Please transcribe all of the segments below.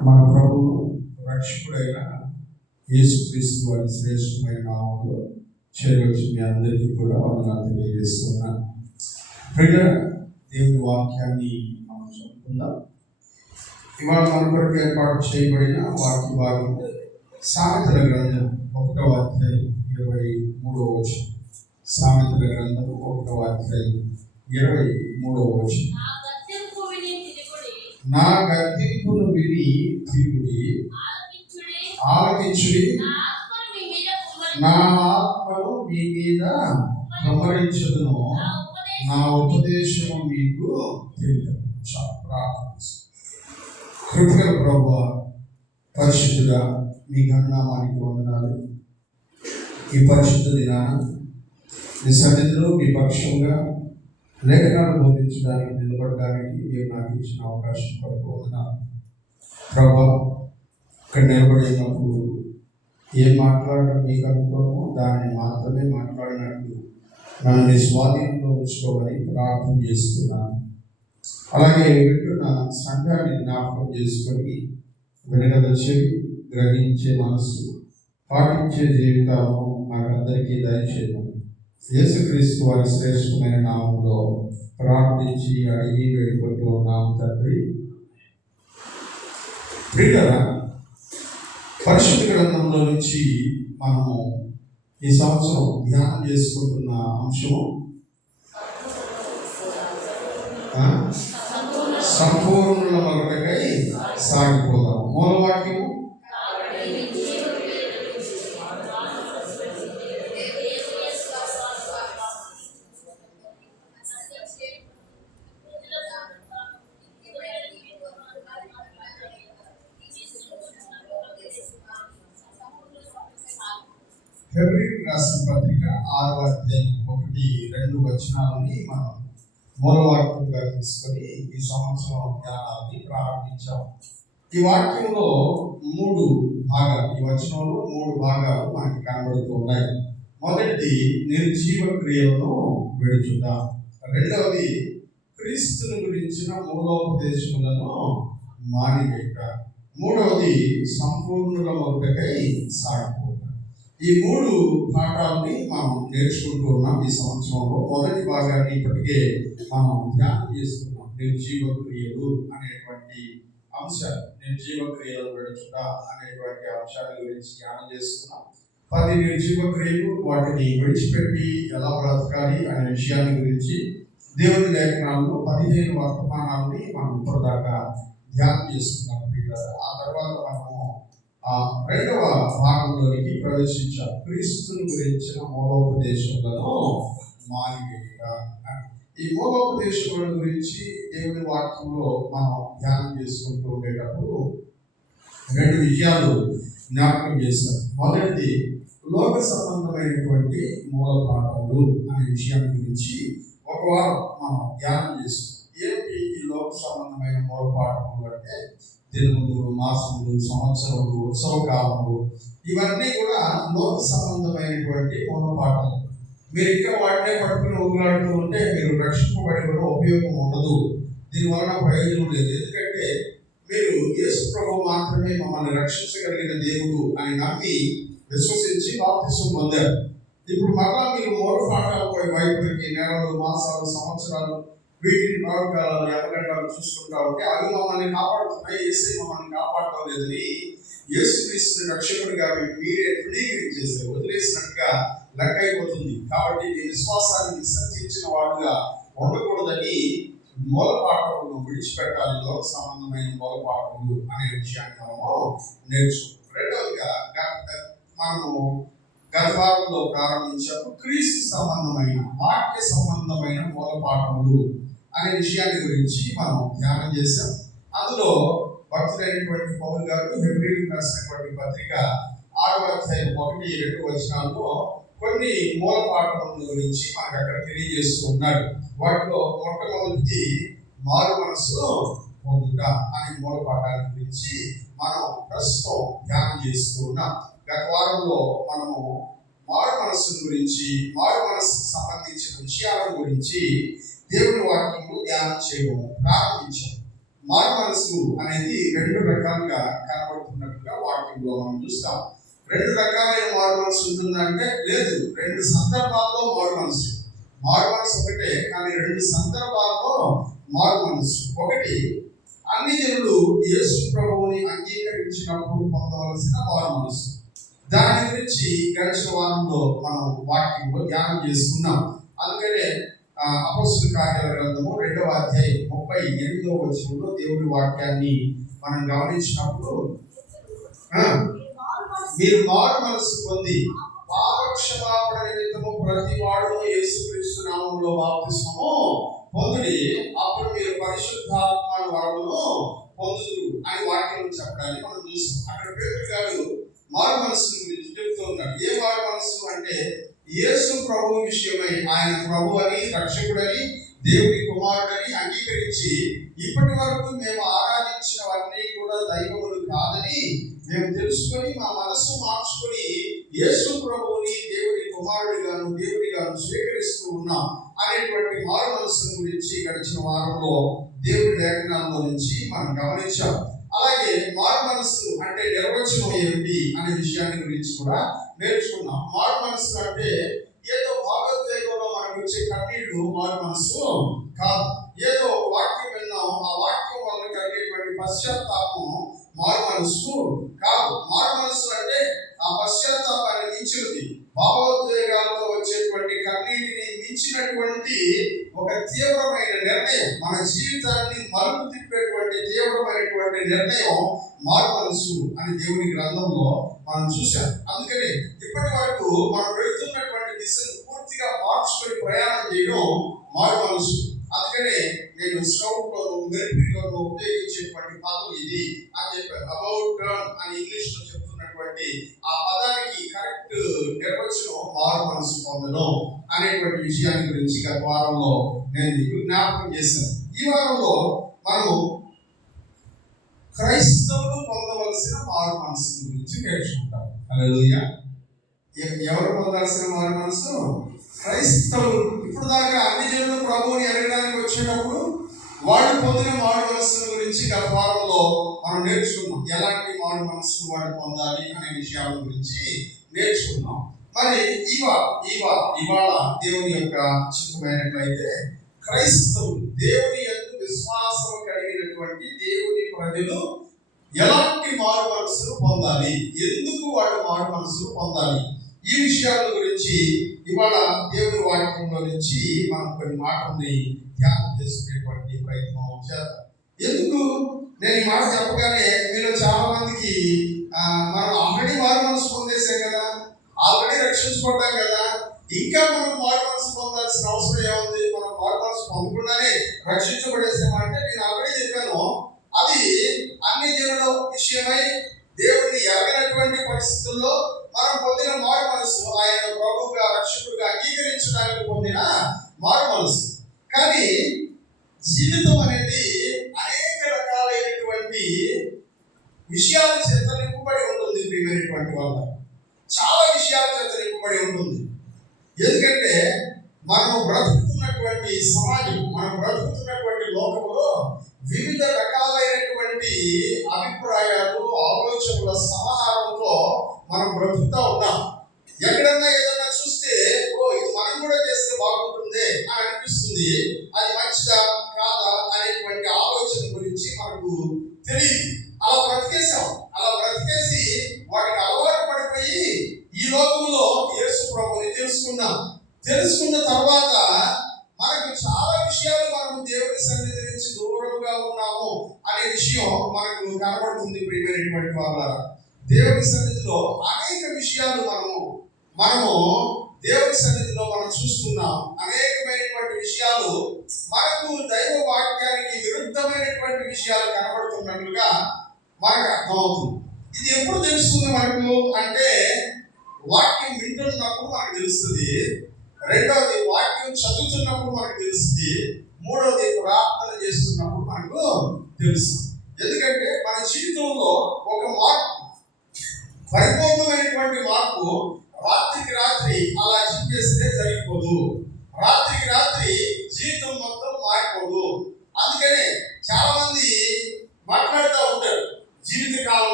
మన ప్రభువు రక్షకుడైన యేసుక్రీస్తు వారి శ్రేష్టమైన నామములో చేరవచ్చు మీ అందరికీ కూడా వందనాలు తెలియజేస్తున్నాను. ప్రియ దేవుని వాక్యాన్ని మనం చదువుకుందాం. ఇవాళ మన కొరకు ఏర్పాటు చేయబడిన వాక్య భాగం సామెతల గ్రంథం 1వ అధ్యాయం 23వ వచనం. సామెతల గ్రంథం 1వ అధ్యాయం 23వ వచనం. నా గద్దింపును విని తిరుగుడి, ఆలకించుడి, నా ఆత్మను మీ మీద కుమ్మరించుదును, నా ఉపదేశము మీకు తెలియదు. కృపగల ప్రభువా, పరిశుద్ధుడా, మీ ఘననామానికి వందనాలు. ఈ పరిశుద్ధ దినాన మీ సన్నిధిలో మీ పక్షంగా లేఖనాలు బోధించడానికి నిలబడడానికి మీరు నాకు ఇచ్చిన అవకాశం కొరకు వందనాలు. ప్రభువా, ఇక్కడ నిలబడినప్పుడు ఏం మాట్లాడడం మీకు అనుకోవడమో దాన్ని మాత్రమే మాట్లాడినట్లు నన్ను మీ స్వాధీనంలో ఉంచుకోమని ప్రార్థన చేస్తున్నాను. అలాగే వింటున్న సంఘాన్ని జ్ఞాపకం చేసుకొని వినగల చెవి, గ్రహించే మనస్సు, పాటించే జీవితాలను మాకందరికీ దయచేయమని యేసుక్రీస్తు వారి శ్రేష్టమైన నామంలో ప్రార్థించి అడిగి వేడుకుంటూ ఉన్నాము తండ్రి. ప్రియులారా, పరిశుద్ధ గ్రంథంలో నుంచి మనము ఈ సంవత్సరం ధ్యానం చేసుకుంటున్న అంశము సంపూర్ణుల మరొకై సాగిపోదాము. మూలవాక్యము ఫిబ్రవరి రాసిన పత్రిక 6వ అధ్యాయం 1-2 వచనాలని మనం మూలవాక్యంగా తీసుకొని ఈ సంవత్సరం ధ్యానాన్ని ప్రారంభించాం. ఈ వాక్యంలో 3 భాగాలు, ఈ వచనంలో 3 భాగాలు మనకి కనబడుతూ ఉన్నాయి. మొదటిది నిర్జీవ క్రియలను విడుచుట, రెండవది క్రీస్తుని గురించిన మూలోపదేశములను మానివేట, మూడవది సంపూర్ణుల మొదటకై సాగిపోట. ఈ 3 పాఠాలని మనం నేర్చుకుంటూ ఉన్నాం ఈ సంవత్సరంలో. మొదటి భాగాన్ని ఇప్పటికే మనం ధ్యానం చేసుకున్నాం. నిర్జీవ క్రియలు అనేటువంటి అంశాలు, నిర్జీవ క్రియలు విడుచుట అనేటువంటి అంశాల గురించి ధ్యానం చేసుకున్నాం. 10 నిర్జీవ క్రియలు, వాటిని విడిచిపెట్టి ఎలా బ్రతకాలి అనే విషయాన్ని గురించి దేవుని లేఖనాల్లో 15 వర్తమానాలని మనం ఇప్పటిదాకా ధ్యానం చేసుకున్నాం. ఆ తర్వాత మనము రెండవ భాగంలోనికి ప్రవేశించాం. క్రీస్తుని గురించిన మూలోపదేశములను మానివేట. ఈ మూలోపదేశముల గురించి దేవుని వాక్యంలో మనం ధ్యానం చేసుకుంటూ ఉండేటప్పుడు 2 విషయాలు జ్ఞాపకం చేస్తాం. మొదటిది లోక సంబంధమైనటువంటి మూల పాఠములు అనే విషయాన్ని గురించి ఒక వారం మనం ధ్యానం చేస్తాం. ఏంటి ఈ లోక సంబంధమైన మూల పాఠములు అంటే దినములు, మాసములు, సంవత్సరములు, ఉత్సవకాలములు, ఇవన్నీ కూడా లోక సంబంధమైనటువంటి మూలపాఠాలు. మీరు ఇంకా వాటినే పట్టుకుని ఊగులాడుతూ ఉంటే మీరు రక్షింపబడి కూడా ఉపయోగం ఉండదు, దీనివలన ప్రయోజనం లేదు. ఎందుకంటే మీరు యేసు ప్రభువు మాత్రమే మమ్మల్ని రక్షించగలిగిన దేవుడు అని నమ్మి విశ్వసించి బాప్తిసం పొందారు. ఇప్పుడు మరలా మీరు మూలపాఠాలపై వైపుకి నెలలు, మాసాలు, సంవత్సరాలు, వీటిని భావకాలాలు, యమగండాలు చూసుకుంటా ఉంటే అవి మమ్మల్ని కాపాడుతున్నాయి, యేసే మమ్మల్ని కాపాడటం లేదని యేసుక్రీస్తుని రక్షకుడిగా మీరే తృణీకరించేసారు, వదిలేసినట్టుగా లెక్క అయిపోతుంది. కాబట్టి మీ విశ్వాసాన్ని విసర్జించిన వాడుగా ఉండకూడదని మూలపాఠములను విడిచిపెట్టాలి. లోక సంబంధమైన మూలపాఠములు అనే విషయాన్ని మనము నేర్చుకుంటాం. రెండవదిగా మనము గత వారంలో ప్రారంభించాము క్రీస్తు సంబంధమైన, వాక్య సంబంధమైన మూలపాఠములు అనే విషయాన్ని గురించి మనం ధ్యానం చేశాం. అందులో భక్తులైనటువంటి పౌలు గారు ఫిబ్రవరి రాసినటువంటి పత్రిక 6వ అధ్యాయం 1-2 వచనాల్లో కొన్ని మూలపాఠముల గురించి మనకు అక్కడ తెలియజేస్తూ ఉన్నాడు. వాటిలో మొట్టమొదటిది మారు మనసు పొందుట అనే మూలపాఠాల గురించి మనం ప్రస్తుతం ధ్యానం చేస్తూ ఉన్నాం. గత వారంలో మనము మారు మనస్సు గురించి, మారు మనస్సుకు సంబంధించిన విషయాల గురించి దేవుని వాక్యంలో ధ్యానం చేయడం ప్రారంభించాం. మారు మనసు అనేది రెండు రకాలుగా కనబడుతున్నట్టుగా వాక్యంలో మనం చూస్తాం. రెండు రకాలైన మారు మనసు ఉంటుందంటే లేదు, రెండు సందర్భాల్లో మారు మనసు. మారు మనసు ఒకటే, కానీ రెండు సందర్భాల్లో మారు మనసు. ఒకటి, అన్ని జనులు యేసు ప్రభువుని అంగీకరించినప్పుడు పొందవలసిన మారు మనసు. దాని గురించి గడిచిన వారంలో మనం వాక్యంలో ధ్యానం చేసుకున్నాం. అందుకనే అపొస్తలుల కార్యాల గ్రంథము 2వ అధ్యాయం 38వ వచనంలో దేవుని వాక్యాన్ని మనం గమనించినప్పుడు, మీరు మారు మనసు పొంది పాపక్షమాపణ నిమిత్తము ప్రతి వాడును యేసుక్రీస్తు నామములో బాప్తిస్మము పొందుడి, అప్పుడు మీరు పరిశుద్ధాత్మ వరమును పొందుదురు అని వాక్యం చెప్పడాన్ని మనం చూస్తాం. అక్కడ పేతురు గారు మారు మనసు గురించి చెప్తూ ఉన్నాడు. ఏ మారు మనసు అంటే, యేసు ప్రభు విషయమై ఆయన ప్రభు అని, రక్షకుడని, దేవుని కుమారుడని అంగీకరించి ఇప్పటి వరకు మేము ఆరాధించినవన్నీ కూడా దైవములు కాదని మేము తెలుసుకొని మా మనస్సు మార్చుకొని యేసు ప్రభువుని దేవుని కుమారుడిగాను దేవుడిగాను స్వీకరిస్తూ ఉన్నాం అనేటువంటి మారు మనస్సు గురించి గడిచిన వారంలో దేవుడి లేఖనాల్లో నుంచి మనం గమనించాం. అలాగే మారు మనస్సు అంటే నిర్వచనం ఏమిటి అనే విషయాన్ని గురించి కూడా నేర్చుకున్నాం. మారు మనస్సు అంటే ఏదో భావోద్వేగంలో మనకు వచ్చే కన్నీళ్లు మారు మనస్సు కాదు. ఏదో వాక్యం విన్నాం, ఆ వాక్యం వల్ల కలిగేటువంటి పశ్చాత్తాపం మారు మనస్సు కాదు. మారు మనస్సు అంటే ఆ పశ్చాత్తాపాన్ని మించినది, భావోద్వేగాలతో వచ్చేటువంటి కన్నీటిని మించినటువంటి ఒక తీవ్రమైన నిర్ణయం, మన జీవితాన్ని మలుపు తిప్పేటువంటి తీవ్రమైనటువంటి నిర్ణయం మారు మనస్సు అని దేవుని గ్రంథంలో మనం చూసాం. అందుకని ఇప్పటి వరకు మనం వెళుతున్నటువంటి దిశను పూర్తిగా మార్చుకొని ప్రయాణం చేయడం మారు మనస్సు. అందుకనే నేను స్కౌట్లోను మిలిటరీలోను ఉపయోగించేటువంటి పదం ఇది అని చెప్పాను. అబౌట్ టర్న్ అని ఇంగ్లీష్ లో చెప్తున్నటువంటి ఆ పదానికి కరెక్ట్ నిర్వచనం మారు మనసు పొందడం అనేటువంటి విషయాన్ని గురించి గత వారంలో నేను మీకు జ్ఞాపకం చేశాను. ఈ వారంలో మనం క్రైస్తవులు పొందవలసిన మారు మనసు గురించి నేర్చుకుంటాం. హల్లెలూయా. ఎవరు పొందాల్సిన మారు మనసు? క్రైస్తవులు. ఇప్పుడు దాకా అన్ని జనులు ప్రభువుని ఎరగడానికి వచ్చేటప్పుడు వాళ్ళు పొందిన మారు మనస్సు గురించి గత వారంలో మనం నేర్చుకున్నాం. ఎలాంటి మారు మనస్సు వాళ్ళు పొందాలి అనే విషయాల గురించి నేర్చుకున్నాం. మరి ఇవాళ దేవుని యొక్క చిత్తమైనట్లయితే క్రైస్తవులు, దేవుని యందు విశ్వాసం కలిగినటువంటి దేవుని ప్రజలు ఎలాంటి మారు మనస్సును పొందాలి, ఎందుకు వాళ్ళు మారు మనస్సును పొందాలి, ఈ విషయాల గురించి ఇవాళ దేవుని వాక్యంలో నుంచి మనం కొన్ని మాటల్ని ధ్యానం చేసుకునేటువంటి ప్రయత్నం చేద్దాం. ఎందుకు నేను ఈ మాట చెప్పగానే మీలో చాలా మందికి మనం ఆల్రెడీ మారు మనసు పొందేసాం కదా, ఆల్రెడీ రక్షించుకుంటాం కదా, ఇంకా మనం మారు మనసు పొందాల్సిన అవసరం ఏముంది, మనం మారు మనసు పొందకుండానే రక్షించబడేసామంటే నేను ఆల్రెడీ చెప్పాను, అది అన్ని జనుల విషయమై దేవుడిని ఎరగనటువంటి పరిస్థితుల్లో మనం పొందిన మారు మనసు ఆయన ప్రభువుగా రక్షకుడిగా అంగీకరించడానికి పొందిన మారు మనసు. కానీ జీవితం అనేది అనేక రకాలైనటువంటి విషయాల చేత నింపబడి ఉంటుంది. ప్రియమైనటువంటి వాళ్ళ చాలా విషయాల చేత నింపబడి ఉంటుంది. ఎందుకంటే మనం బ్రతుకుతున్నటువంటి సమాజం, మనం బ్రతుకుతున్నటువంటి లోకంలో వివిధ రకాలైనటువంటి అభిప్రాయాలు, ఆలోచనల సమాహారంతో మనం బ్రతుకుతా ఉన్నాం. ఎక్కడన్నా ఏదన్నా చూస్తే ఇది మనం కూడా చేస్తే బాగుంటుంది అని అనిపిస్తుంది. అది మంచిదా కాదా అనేటువంటి ఆలోచన గురించి మనకు తెలియదు. అలా బ్రతికేసాం. అలా బ్రతికేసి వాటికి అలవాటు పడిపోయి ఈ లోకంలో యేసు ప్రభువుని తెలుసుకున్న తర్వాత మనకు చాలా విషయాలు మనం దేవుని సన్నిధి నుంచి దూరంగా ఉన్నాము అనే విషయం మనకు కనబడుతుంది. ప్రియమైనటువంటి వాళ్ళ దేవుని సన్నిధిలో అనేక విషయాలు మనము దేవుని సన్నిధిలో మనం చూస్తున్నాం. అనేకమైనటువంటి విషయాలు మనకు దైవ వాక్యానికి విరుద్ధమైనటువంటి విషయాలు కనబడుతున్నట్లుగా మనకు అర్థమవుతుంది. ఇది ఎప్పుడు తెలుస్తుంది మనకు అంటే, వాక్యం వింటున్నప్పుడు మనకు తెలుస్తుంది. రెండవది వాక్యం చదువుతున్నప్పుడు మనకు తెలుస్తుంది. మూడవది ప్రార్థన చేస్తున్నప్పుడు మనకు తెలుస్తుంది. ఎందుకంటే మన జీవితంలో ఒక మార్పు, పరిపూర్ణమైనటువంటి మార్పు రాత్రికి రాత్రి అలా చెప్పేస్తే జరిగిపోదు. రాత్రికి రాత్రి జీవితం మొత్తం మారిపోదు. అందుకనే చాలా మంది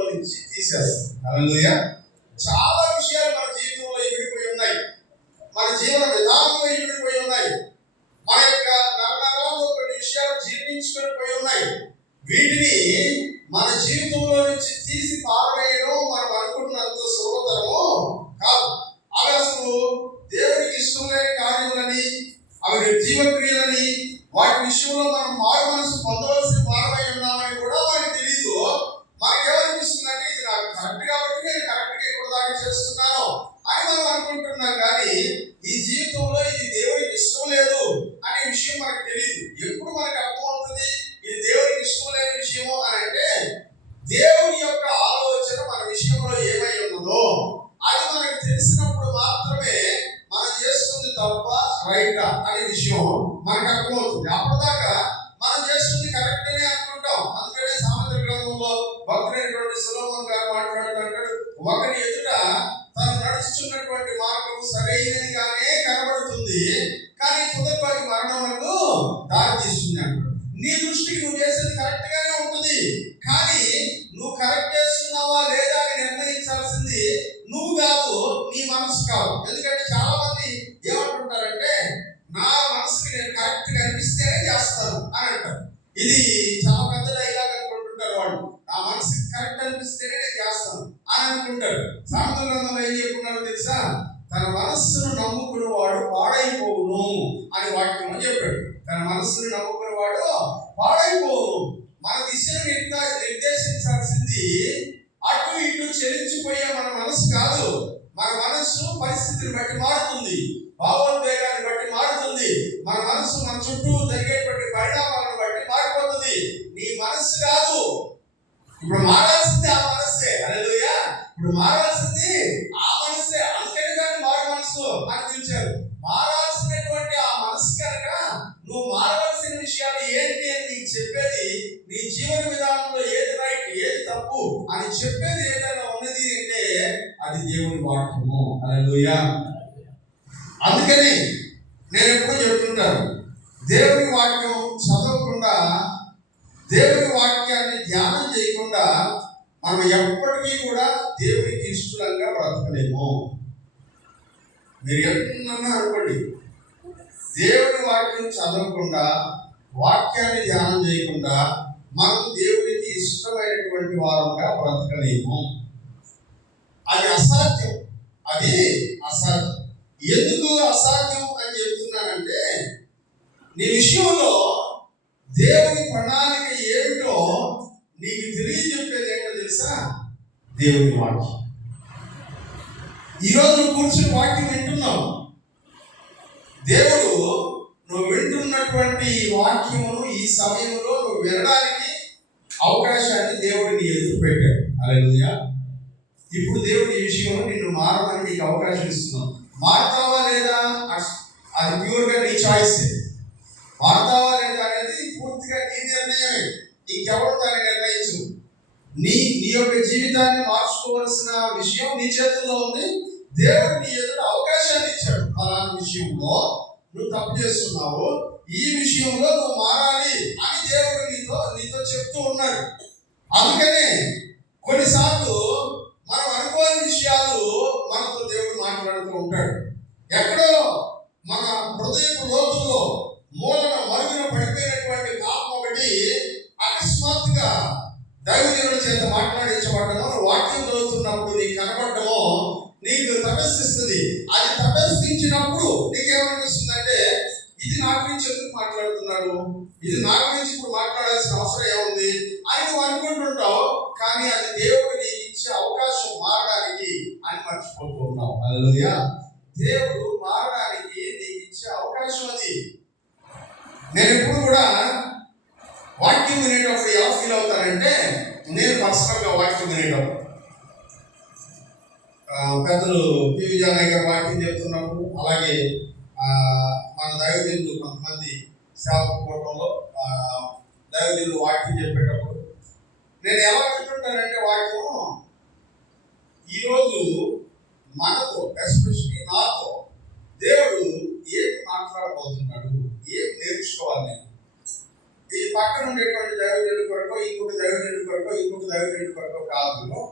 జీవితంలో నుంచి తీసేస్తుంది. హల్లెలూయా. చాలా విషయాలు మన జీవితంలో ఇమిడిపోయి ఉన్నాయి, మన జీవన విధానంలో ఇమిడిపోయి ఉన్నాయి, మన యొక్క నరనరాల్లో కొన్ని విషయాలు జీర్ణించుకొని పోయి ఉన్నాయి. వీటిని మన జీవితంలో నుంచి తీసి పారవేయడం మనం అనుకుంటున్నంత సులభతరము కాదు. అవి అసలు దేవునికి ఇష్టం లేని కార్యములని, అవి నిర్జీవక్రియలని, వాటి విషయంలో మనం మారు మనసు పొందవలసిన వారమై ఉన్నామని కూడా మనకి తెలియదు. మనకేమనిపిస్తుందంటే ఇది నాకు కరెక్ట్ కాబట్టి నేను కరెక్ట్గా ఇక్కడ దాకా చేస్తున్నాను అని మనం అనుకుంటున్నాం. కానీ ఈ జీవితంలో ఇది దేవుడికి ఇష్టం లేదు అనే విషయం మనకు తెలియదు. ఎప్పుడు మనకు అర్థమవుతుంది ఇది దేవుడికి ఇష్టం లేని విషయము అని అంటే, దేవుని యొక్క ఆలోచన మన విషయంలో ఏమై ఉన్నదో అది మనకు తెలిసినప్పుడు మాత్రమే మనం చేస్తుంది తప్ప రైటా అనే విషయం మనకు అర్థమవుతుంది. అప్పటిదాకా మనం చేస్తుంది కరెక్ట్ అని అనుకుంటాం. అందుకనే సామెతల గ్రంథంలో భక్తుడైనటువంటి సొలొమోను గారు మాట్లాడుతుంటాడు, ఒకరి ఎదుట తను నడుస్తున్నటువంటి మార్గం సరైనదిగానే కనబడుతుంది, కానీ తుదకు అది మరణములకు దారి తీస్తుంది అంటాడు. నీ దృష్టికి నువ్వు చేసేది కరెక్ట్ గానే ఉంటుంది, కానీ నువ్వు కరెక్ట్ చేస్తున్నావా లేదా అని నిర్ణయించాల్సింది నువ్వు కాదు, నీ మనసు కాదు. ఎందుకంటే చాలా మంది ఏమంటుంటారంటే, నా మనసుకి నేను కరెక్ట్ గా అనిపిస్తేనే చేస్తాను అని అంటారు. ఇది చాలా పెద్ద డైలాగ్ అనుకుంటుంటారు వాళ్ళు. నా మనసుకి కరెక్ట్ అనిపిస్తేనే నేను చేస్తాను అని అనుకుంటారు. సామెతల గ్రంథంలో ఏం చెప్పుకున్నారో తెలుసా? తన మనస్సును నమ్ముకుని వాడు పాడైపోవును అని వాక్యం చెప్పాడు. తన మనస్సును నమ్ముకుని వాడు పాడైపోవును. మన దిశను నిర్దేశించాల్సింది అటు ఇటు చెలించిపోయే మన మనసు కాదు. మన మనస్సు పరిస్థితిని బట్టి మారుతుంది, భావోద్వేగాన్ని బట్టి మారుతుంది. మన మనసు మన చుట్టూ జరిగేటువంటి పరిణామాలను బట్టి మారిపోతుంది. నీ మనస్సు కాదు. ఇప్పుడు మారాల్సింది ఆ మనస్సే. హల్లెలూయా. ఇప్పుడు మారాల్సింది ఆ మనస్సే. అందుకని దాన్ని మారు మనస్సు అని పిలిచారు. మారాల్సినటువంటి ఆ మనస్సు కనుక నువ్వు మారవలసిన విషయాలు ఏంటి అని నీకు చెప్పేది, నీ జీవన విధానంలో ఏది రైట్ ఏది తప్పు అని చెప్పేది ఏదైనా ఉన్నది అంటే అది దేవుని వాక్యము. హల్లెలూయా. అందుకని నేను ఎప్పుడూ చెప్తుంటాను, దేవుని వాక్యం చదవకుండా, దేవుని వాక్యాన్ని ధ్యానం చేయకుండా మనం ఎప్పటికీ కూడా దేవునికి ఇష్టంగా బ్రతకలేము. మీరు ఎప్పుడన్నా అనుకోండి, దేవుని వాక్యం చదవకుండా, వాక్యాన్ని ధ్యానం చేయకుండా మనం దేవునికి ఇష్టమైనటువంటి వారంగా బ్రతకలేము. అది అసాధ్యం. అది అసాధ్యం. ఎందుకు అసాధ్యం అని చెప్తున్నానంటే, నీ విషయంలో దేవుని ప్రణాళిక ఏమిటో నీకు తెలియజెప్పేది ఏంటో తెలుసా? దేవుని వాక్యం. ఈరోజు నువ్వు కూర్చుని వాక్యం వింటున్నావు. దేవుడు నువ్వు వింటున్నటువంటి ఈ వాక్యమును ఈ సమయంలో నువ్వు వినడానికి అవకాశాన్ని దేవుడు నీ ఎదురు పెట్టాడు. హల్లెలూయా. ఇప్పుడు దేవుడు ఈ విషయంలో నిన్ను మారమని నీకు అవకాశం ఇస్తున్నావు. మారుతావా లేదా అది ప్యూర్గా నీ చాయిస్. మారుతావా లేదా అనేది పూర్తిగా నీ నిర్ణయమే, ఇంకెవరు దాన్ని నిర్ణయించు. నీ యొక్క జీవితాన్ని మార్చుకోవాల్సిన విషయం నీ చేతుల్లో ఉంది. దేవుడు నీ ఎదుట అవకాశాన్ని ఇచ్చాడు. అలాంటి విషయంలో నువ్వు తప్పు చేస్తున్నావు, ఈ విషయంలో నువ్వు మారాలి అని దేవుడు నీతో చెప్తూ ఉన్నాడు. అందుకనే కొన్నిసార్లు మనం అనుకోని విషయాలు మనతో దేవుడు మాట్లాడుతూ ఉంటాడు. ఎక్కడో మన హృదయపు లోతుల్లో మూలన మరుగున పడిపోయినటువంటి పాపం ఒకటి అకస్మాత్తుగా దైవజనుల చేత మాట్లాడించబడ్డమో, వాక్యం చదువుతున్నప్పుడు నీకు కనబడ్డమో నీకు తటస్థిస్తుంది. అది తటస్థించినప్పుడు నీకేమనిపిస్తుందంటే, ఇది నా గురించి ఎందుకు మాట్లాడుతున్నాడు, ఇది నా గురించి ఇప్పుడు మాట్లాడాల్సిన అవసరం ఏముంది అని నువ్వు అనుకుంటుంటావు. కానీ అది దేవుడు నీకు ఇచ్చే అవకాశం మారడానికి అని మర్చిపోతూ ఉన్నావు. హల్లెలూయా. దేవుడు మారడానికి నీకు ఇచ్చే అవకాశం అది. నేను ఎప్పుడు కూడా వాక్యం వినేటప్పుడు ఎలా ఫీల్ అవుతానంటే, నేను పర్సనల్గా వాక్యం వినేటప్పుడు పెద్దలు పి. విజయనాయ్ గారు వాక్యం చెప్తున్నప్పుడు, అలాగే మన దైవజనులు కొంతమంది సేవక కూటంలో దైవజనులు వాక్యం చెప్పేటప్పుడు నేను ఎలా వింటుంటానంటే, వాక్యం ఈరోజు మనతో, ఎస్పెషల్లీ నాతో దేవుడు ఏం మాట్లాడబోతున్నాడు, ఏం నేర్చుకోవాలి నేను. ఈ పక్కన ఉండేటువంటి దైవజనుడి కొరకు, ఇంకొక దైవజనుడి కొరకు, ఇంకొక దైవజనుడి కొరకు కాదు.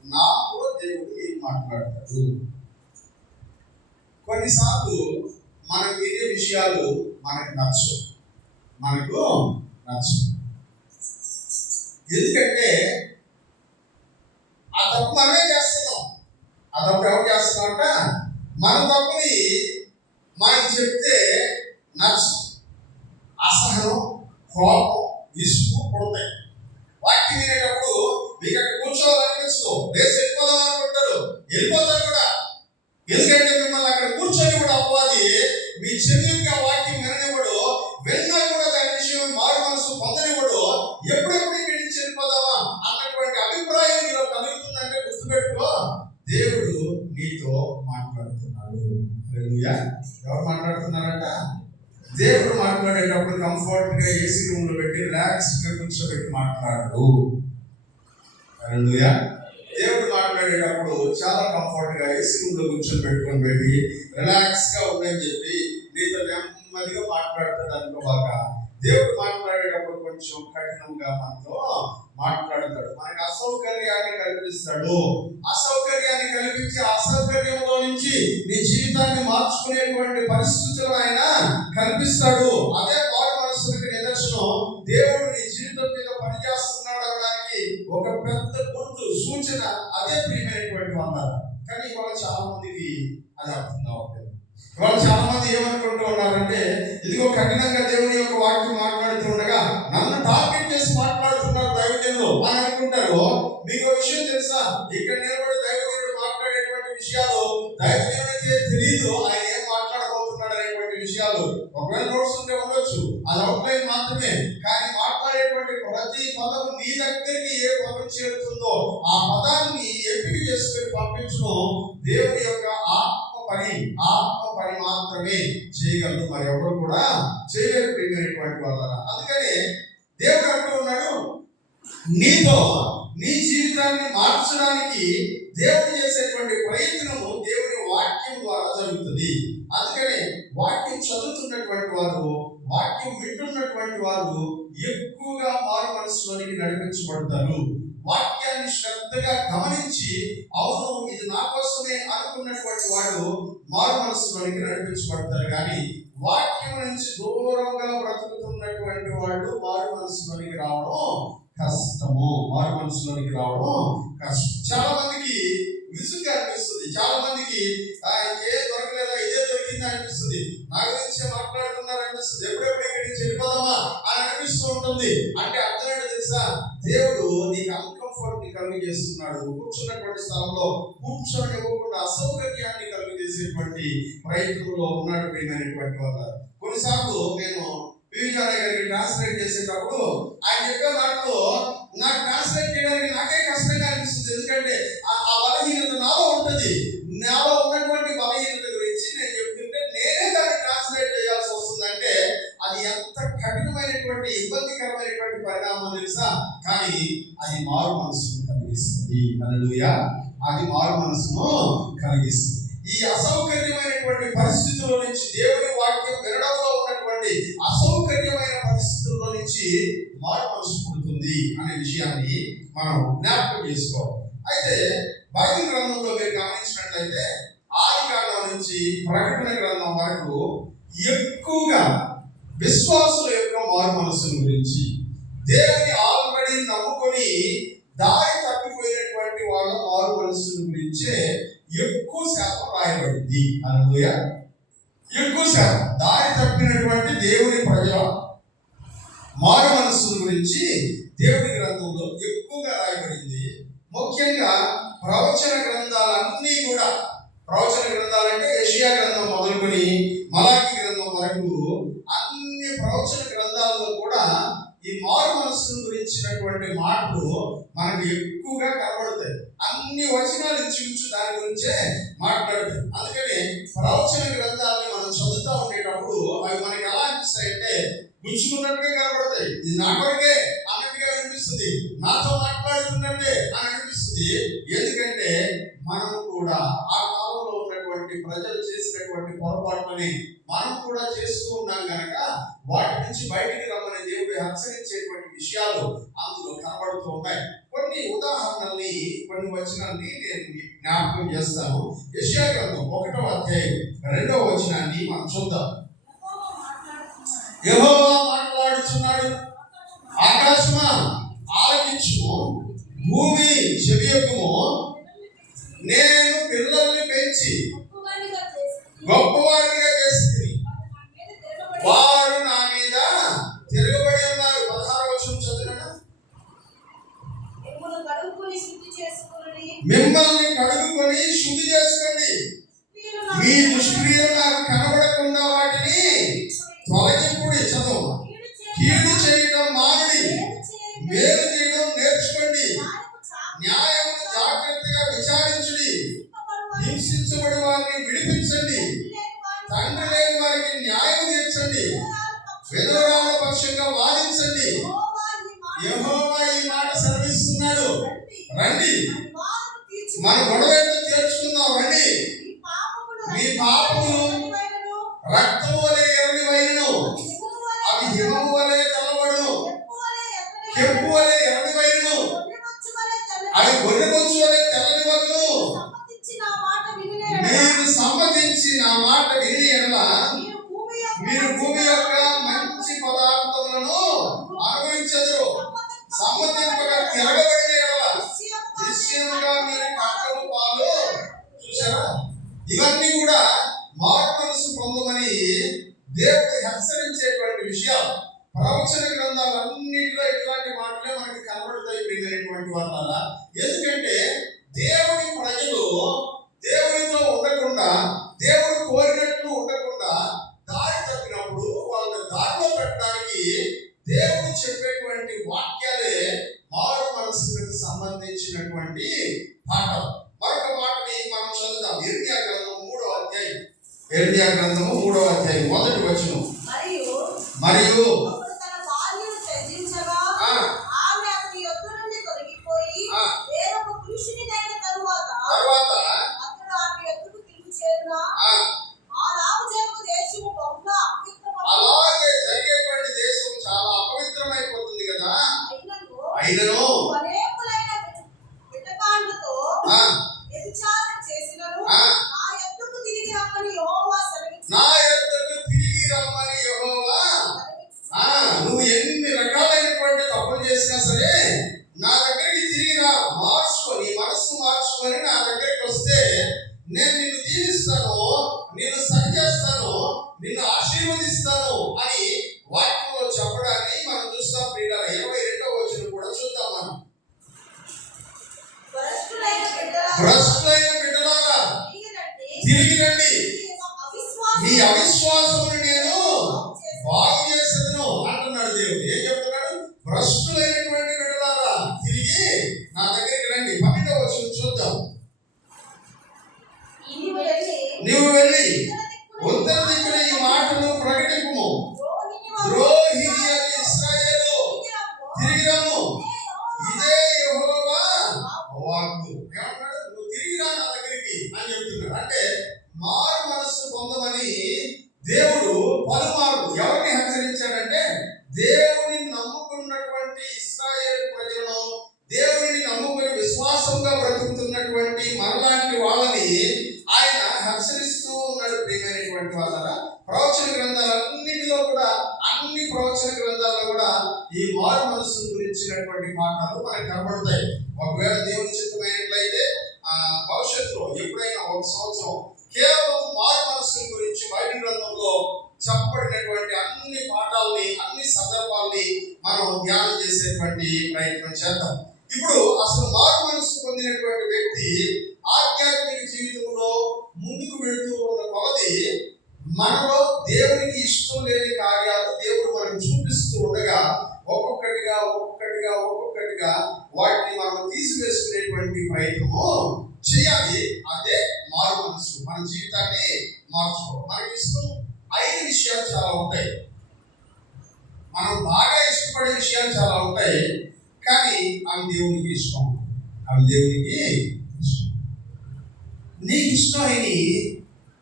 నాతో దేవుడు ఏం మాట్లాడతాడు. కొన్నిసార్లు మనం వినే విషయాలు మనకు నచ్చవు. ఎందుకంటే ఆ తప్పు మనమే చేస్తున్నాం. ఆ తప్పు ఎవరు చేస్తున్నామంట? మన తప్పుని మనకి చెప్తే నచ్చం, అసహనం, కోపం, విసుగు పుడతాయి. వాక్యం వినేటప్పుడు మీకు అక్కడ కూర్చోవాలనిపిస్తూ లేచి వెళ్ళిపోదాం అనుకుంటారు, వెళ్ళిపోతారు కూడా. ఎందుకంటే మిమ్మల్ని అక్కడ కూర్చొని కూడా అవ్వాలి మీ చెవిగా వాక్యం విననివ్వడు, విన్నా కూడా దాని విషయం మారు మనసు పొందనివ్వడు. ఎప్పుడెప్పుడు ఇక్కడి నుంచి వెళ్ళిపోదామా అన్నటువంటి అభిప్రాయం మీలో కలుగుతుందంటే గుర్తుపెట్టుకో, దేవుడు నీతో మాట్లాడుతున్నాడు. హల్లెలూయా. ఎవరు మాట్లాడుతున్నారంట? దేవుడు మాట్లాడేటప్పుడు కంఫర్ట్ గా ఏసీ రూమ్ లో పెట్టి రిలాక్స్ గా కూర్చోబెట్టి మాట్లాడు. హల్లెలూయా. దేవుడు మాట్లాడేటప్పుడు చాలా కంఫర్ట్ గా ఏసీ రూమ్ లో కూర్చోబెట్టుకొని పెట్టి రిలాక్స్ గా ఉందని చెప్పి నీతో నెమ్మదిగా మాట్లాడుతాడు అనుకోవాక. దేవుడు మాట్లాడేటప్పుడు కొంచెం కఠినంగా మనతో మాట్లాడతాడు, మనకి అసౌకర్యాన్ని కల్పిస్తాడు. అసౌకర్యాన్ని కల్పించి అసౌకర్యంలో నుంచి నీ జీవితాన్ని మార్చుకునేటువంటి పరిస్థితులు ఆయన కల్పిస్తాడు. అదే మారు మనసుకి నిదర్శనం. దేవుడు నీ జీవితం మీద పనిచేస్తున్నాడు అనడానికి ఒక పెద్ద గుర్తు, సూచన అదే ప్రియమైనటువంటి అన్నారు. కానీ ఇవాళ చాలా మందికి అది అర్థం కావట్లేదు. ఇవాళ చాలా మంది ఏమనుకుంటూ ఉన్నారంటే, ఇదిగో కఠినంగా దేవుని యొక్క వాక్యం మాట్లాడుతూ ఉండగా నన్ను టార్గెట్ చేసి మాట్లాడుతున్నారు దైవజనులు అని అనుకుంటారు. మీకు విషయం తెలుసా? ఇక్కడ నిలబడి దైవజనుడు మాట్లాడేటువంటి విషయాలు దైవజనుడికే తెలియదు ఆయన ఏం మాట్లాడబోతున్నాడు అనేటువంటి విషయాలు. ఒకవేళ నోట్స్ ఉంటే ఉండొచ్చు, అది అవుట్లైన్ మాత్రమే. కానీ మాట్లాడేటువంటి ప్రతి పదం నీ దగ్గరికి ఏ పదం చేరుతుందో ఆ పదాన్ని ఎంపిక చేసుకుని పంపించడం దేవుని యొక్క ఆత్మ పని మాత్రమే చేయగలరు, మరి ఎవరు కూడా చేయలేరు ప్రియమైనటువంటి వాళ్ళ. అందుకనే దేవుడు అంటూ ఉన్నాడు, నీతో నీ జీవితాన్ని మార్చడానికి దేవుడు చేసేటువంటి ప్రయత్నము దేవుని వాక్యం ద్వారా జరుగుతుంది. అందుకనే వాక్యం చదువుతున్నటువంటి వారు, వాక్యం వింటున్నటువంటి వారు ఎక్కువగా మారు మనసులోనికి నడిపించబడతారు. వాక్యాన్ని శ్రద్ధగా గమనించి అవును ఇది నా కోసమే అనుకున్నటువంటి వాడు మారు మనసులోనికి నడిపించబడతారు. కానీ వాక్యం నుంచి దూరంగా బ్రతుకుతున్నటువంటి వాళ్ళు మారు మనసులోనికి రావడం కష్టము. చాలా మందికి విసుగ్గా అనిపిస్తుంది. చాలా మందికి ఏ దొరకలేదా, ఇదే దొరికిందా అనిపిస్తుంది. నా గురించి మాట్లాడుతున్నారు అనిపిస్తుంది. ఎప్పుడెప్పుడు ఇక్కడి నుంచి వెళ్ళిపోదామా అని అనిపిస్తూ ఉంటుంది. అంటే అర్థమైంది తెలుసా? దేవుడు నీకు అన్కంఫర్ట్ ని కలుగజేస్తున్నాడు. కూర్చున్నటువంటి స్థలంలో కూర్చొనివ్వకుండా అసౌకర్యాన్ని కలుగజేసేటువంటి ప్రయత్నంలో ఉన్నాడు ప్రియమైనటువంటి వాళ్ళు. కొన్నిసార్లు నేను పివిజారాయ్ గారికి ట్రాన్స్లేట్ చేసేటప్పుడు ఆయన చెప్పే మాటలో నాకు ట్రాన్స్లేట్ చేయడానికి నాకే కష్టంగా అనిపిస్తుంది. ఎందుకంటే ఆ బలహీనత నాలో ఉంటుంది. నాలో ఉన్నటువంటి బలహీనత గురించి నేను చెప్తుంటే నేనే దాన్ని ట్రాన్స్లేట్ చేయాల్సి వస్తుందంటే అది ఎంత కఠినమైనటువంటి ఇబ్బందికరమైనటువంటి పరిణామం తెలుసా? కానీ అది మారు మనసును కలిగిస్తుంది. హల్లెలూయా. అది మారు మనసును కలిగిస్తుంది. ఈ అసౌకర్యమైనటువంటి పరిస్థితుల్లో నుంచి దేవుని వాక్యం వినడంలో ఉన్నటువంటి అసౌకర్యమైన పరిస్థితుల్లో నుంచి మారు మనసు పుడుతుంది అనే విషయాన్ని మనం జ్ఞాపకం చేసుకోవాలి. అయితే బైబిల్ గ్రంథంలో మీరు గమనించినట్లయితే ఆది కాండం నుంచి ప్రకటన గ్రంథం వరకు ఎక్కువగా విశ్వాసుల యొక్క మారు మనసుల గురించి, దేవుని ఆల్రెడీ నమ్ముకొని దారి తప్పిపోయినటువంటి వాళ్ళ మారు మనసుల గురించే ఎక్కువ శాతం రాయబడింది. హల్లెలూయా. ఎక్కువ శాతం దారి తప్పినటువంటి దేవుని ప్రజల మారు మనస్సుల గురించి దేవుని గ్రంథంలో ఎక్కువగా రాయబడింది. ముఖ్యంగా ప్రవచన గ్రంథాలన్నీ కూడా, ప్రవచన గ్రంథాలంటే యెషయా గ్రంథం మొదలుకొని మలాకి గ్రంథం వరకు అన్ని ప్రవచన గ్రంథాలలో కూడా ఈ మారు మనస్సుల గురించినటువంటి మాటలు మనకు ఎక్కువగా కనబడతాయి. అన్ని వచనాలు ఇచ్చి దాని గురించే మాట్లాడతాయి. అందుకని ప్రవచన గ్రంథాలను మనం చదువుతూ ఉండేటప్పుడు అవి మనకి ఎలా అనిపిస్తాయంటే గుచ్చుకున్నట్టుగా కనబడతాయి. ఇది నా కొరకే అన్నట్టుగా అనిపిస్తుంది, నాతో మాట్లాడుతున్నట్టే అని అనిపిస్తుంది. ఎందుకంటే మనం కూడా ఆ కాలంలో ఉన్నటువంటి ఉన్నటువంటి ప్రజలు చేసినటువంటి పొరపాట్లని మనం కూడా చేస్తూ ఉన్నాం కనుక వాటి నుంచి బయటికి రమ్మని దేవుడు హెచ్చరించేటువంటి విషయాలు అందులో కనబడుతూ ఉన్నాయి. కొన్ని ఉదాహరణల్ని, కొన్ని వచనాల్ని నేను జ్ఞాపకం చేస్తాను. యెషయా గ్రంథం 1వ అధ్యాయం 2వ వచనాన్ని మనం చూద్దాం. యెహోవా మాట్లాడుచున్నాడు, ఆకాశమా ఆలకించుము, భూమి చెవియొక్కుము, నేను పిల్లల్ని పెంచి గొప్పవారిగా చేస్తుంది, వారు నా మీద తిరగబడి ఉన్నారు. 16వ వచనం చదివినా, మిమ్మల్ని కడుగుకొని శుద్ధి చేసుకోండి, మీ దుష్క్రియలు నాకు కనబడకుండా వాటిని తొలగింపుడి. చదువు, కీడు చేయడం మానుడి, మేలు చేయడం నేర్చుకోండి, న్యాయము జాగ్రత్తగా విచారించుడి, హింసించబడి వారిని విడిపించండి, తండ్రి లేని వారికి న్యాయం తీర్చండి, విధవరాల పక్షంగా వాదించండి. యెహోవా ఈ మాట సెలవిస్తున్నాడు, రండి మన గొడవలను తీర్చుకుందాం, రండి. మీ పాపములు రక్తము వలె ఎర్రనివైనను, అవి హిమము వలె తెల్లబడును, కెంపు వలె ఎర్రనివైనను, అవి గొర్రెబొచ్చు వలె తెల్లనివగును. మీరు సమ్మతించి నా మాట విని ఎడల మీరు భూమి యొక్క మంచి పదార్థములను అనుభవించెదరు. సమ్మతింపగా తిరగబడిన ఎడల నిశ్చయముగా మీరు కాకము పాలు. చూసారా, ఇవన్నీ కూడా మారు మనసు పొందమని దేవుడు హెచ్చరించేటువంటి విషయాలు. ప్రవచన గ్రంథాలన్నిటిలో ఇట్లాంటి మాటలే మనకి కనబడతాయి ప్రియమైనటువంటి వాళ్ళ. ఎందుకంటే దేవుని ప్రజలు దేవునితో ఉండకుండా, దేవుడు కోరినట్లు ఉండకుండా దారి తప్పినప్పుడు వాళ్ళని దారిలో పెట్టడానికి దేవుడు చెప్పేటువంటి వాక్యాలే మారు మనసులకు సంబంధించినటువంటి పాఠం. మరొక మాటని మనం చదువుదాం. ఇర్మియా గ్రంథం 3వ అధ్యాయం, ఇర్మియా గ్రంథము 3వ అధ్యాయం 1వ వచనం. మరియు అలాగే జరిగేటువంటి దేశం చాలా అపవిత్రమైపోతుంది కదా. అయినను నా యొద్దకు తిరిగి రమ్మని యెహోవా, నువ్వు ఎన్ని రకాలైనటువంటి తప్పులు చేసినా సరే నా దగ్గరికి తిరిగి రా, మార్చుకొని మనస్సు మార్చుకొని నా దగ్గరికి వస్తే నేను నిన్ను దీవిస్తాను, నిన్ను సరిచేస్తాను, నిన్ను ఆశీర్వదిస్తాను అని వాక్యంలో చెప్పడాన్ని మనం చూస్తాం. ప్రియులారా, 22వ వచనం కూడా చూద్దాం మనం. భ్రష్టులైన బిడ్డలారా తిరిగి రండి, మీ అవిశ్వాసమును నేను బాగు చేసేదను అంటున్నాడు దేవుడు. ఏం చెప్తున్నాడు? భ్రష్టులైనటువంటి బిడ్డలారా తిరిగి నా దగ్గరికి రండి. 12వ వచనం చూద్దాం. నీవు వెళ్ళి ఉత్తర దిక్కున ఈ మాటను ప్రకటింపుము, ద్రోహి అని ఇశ్రాయేలు తిరిగి రమ్ము, ఇదే యెహోవా వాక్కు. ఏమన్నాడు? నువ్వు తిరిగి రా నా దగ్గరికి అని చెప్తున్నాడు. అంటే మారు మనస్సు పొందమని దేవుడు పలుమార్లు ఎవరిని హెచ్చరించాడంటే, దేవుని నమ్ముకున్నటువంటి ఇశ్రాయేలు ప్రజలను, దేవుని నమ్ముకుని విశ్వాసంగా బ్రతుకుతున్నటువంటి మనలాంటి వాళ్ళని ఆయన హెచ్చరిస్తూ ఉన్నాడు. ప్రియమైనటువంటి వాళ్ళ, ప్రవచన గ్రంథాలన్నిటిలో కూడా, అన్ని ప్రవచన గ్రంథాల్లో కూడా ఈ మారు మనస్సు గురించినటువంటి పాఠాలు మనకు కనబడతాయి. ఒకవేళ దేవుని చిత్తమైనట్లయితే భవిష్యత్తులో ఎప్పుడైనా ఒక సంవత్సరం కేవలం మారు మనస్సు గురించి బైబిల్ గ్రంథంలో చెప్పబడినటువంటి అన్ని పాఠాలని, అన్ని సందర్భాలని మనం ధ్యానం చేసేటువంటి ప్రయత్నం చేద్దాం. ఇప్పుడు అసలు మారు మనస్సు పొందినటువంటి వ్యక్తి ఆధ్యాత్మిక జీవితంలో ముందుకు వెళుతూ ఉన్న కొలది మనలో దేవునికి ఇష్టం లేని కార్యాలు దేవుడు మనకు చూపిస్తూ ఉండగా ఒక్కొక్కటిగా వాటిని మనం తీసివేసుకునేటువంటి ప్రయత్నము చేయాలి. అదే మారు మనసు. మన జీవితాన్ని మార్చుకోవాలి. మనకి ఇష్టం 5 విషయాలు చాలా ఉంటాయి, మనం బాగా ఇష్టపడే విషయాలు చాలా ఉంటాయి, కానీ అవి దేవునికి ఇష్టం. నీకు ఇష్టమైనవి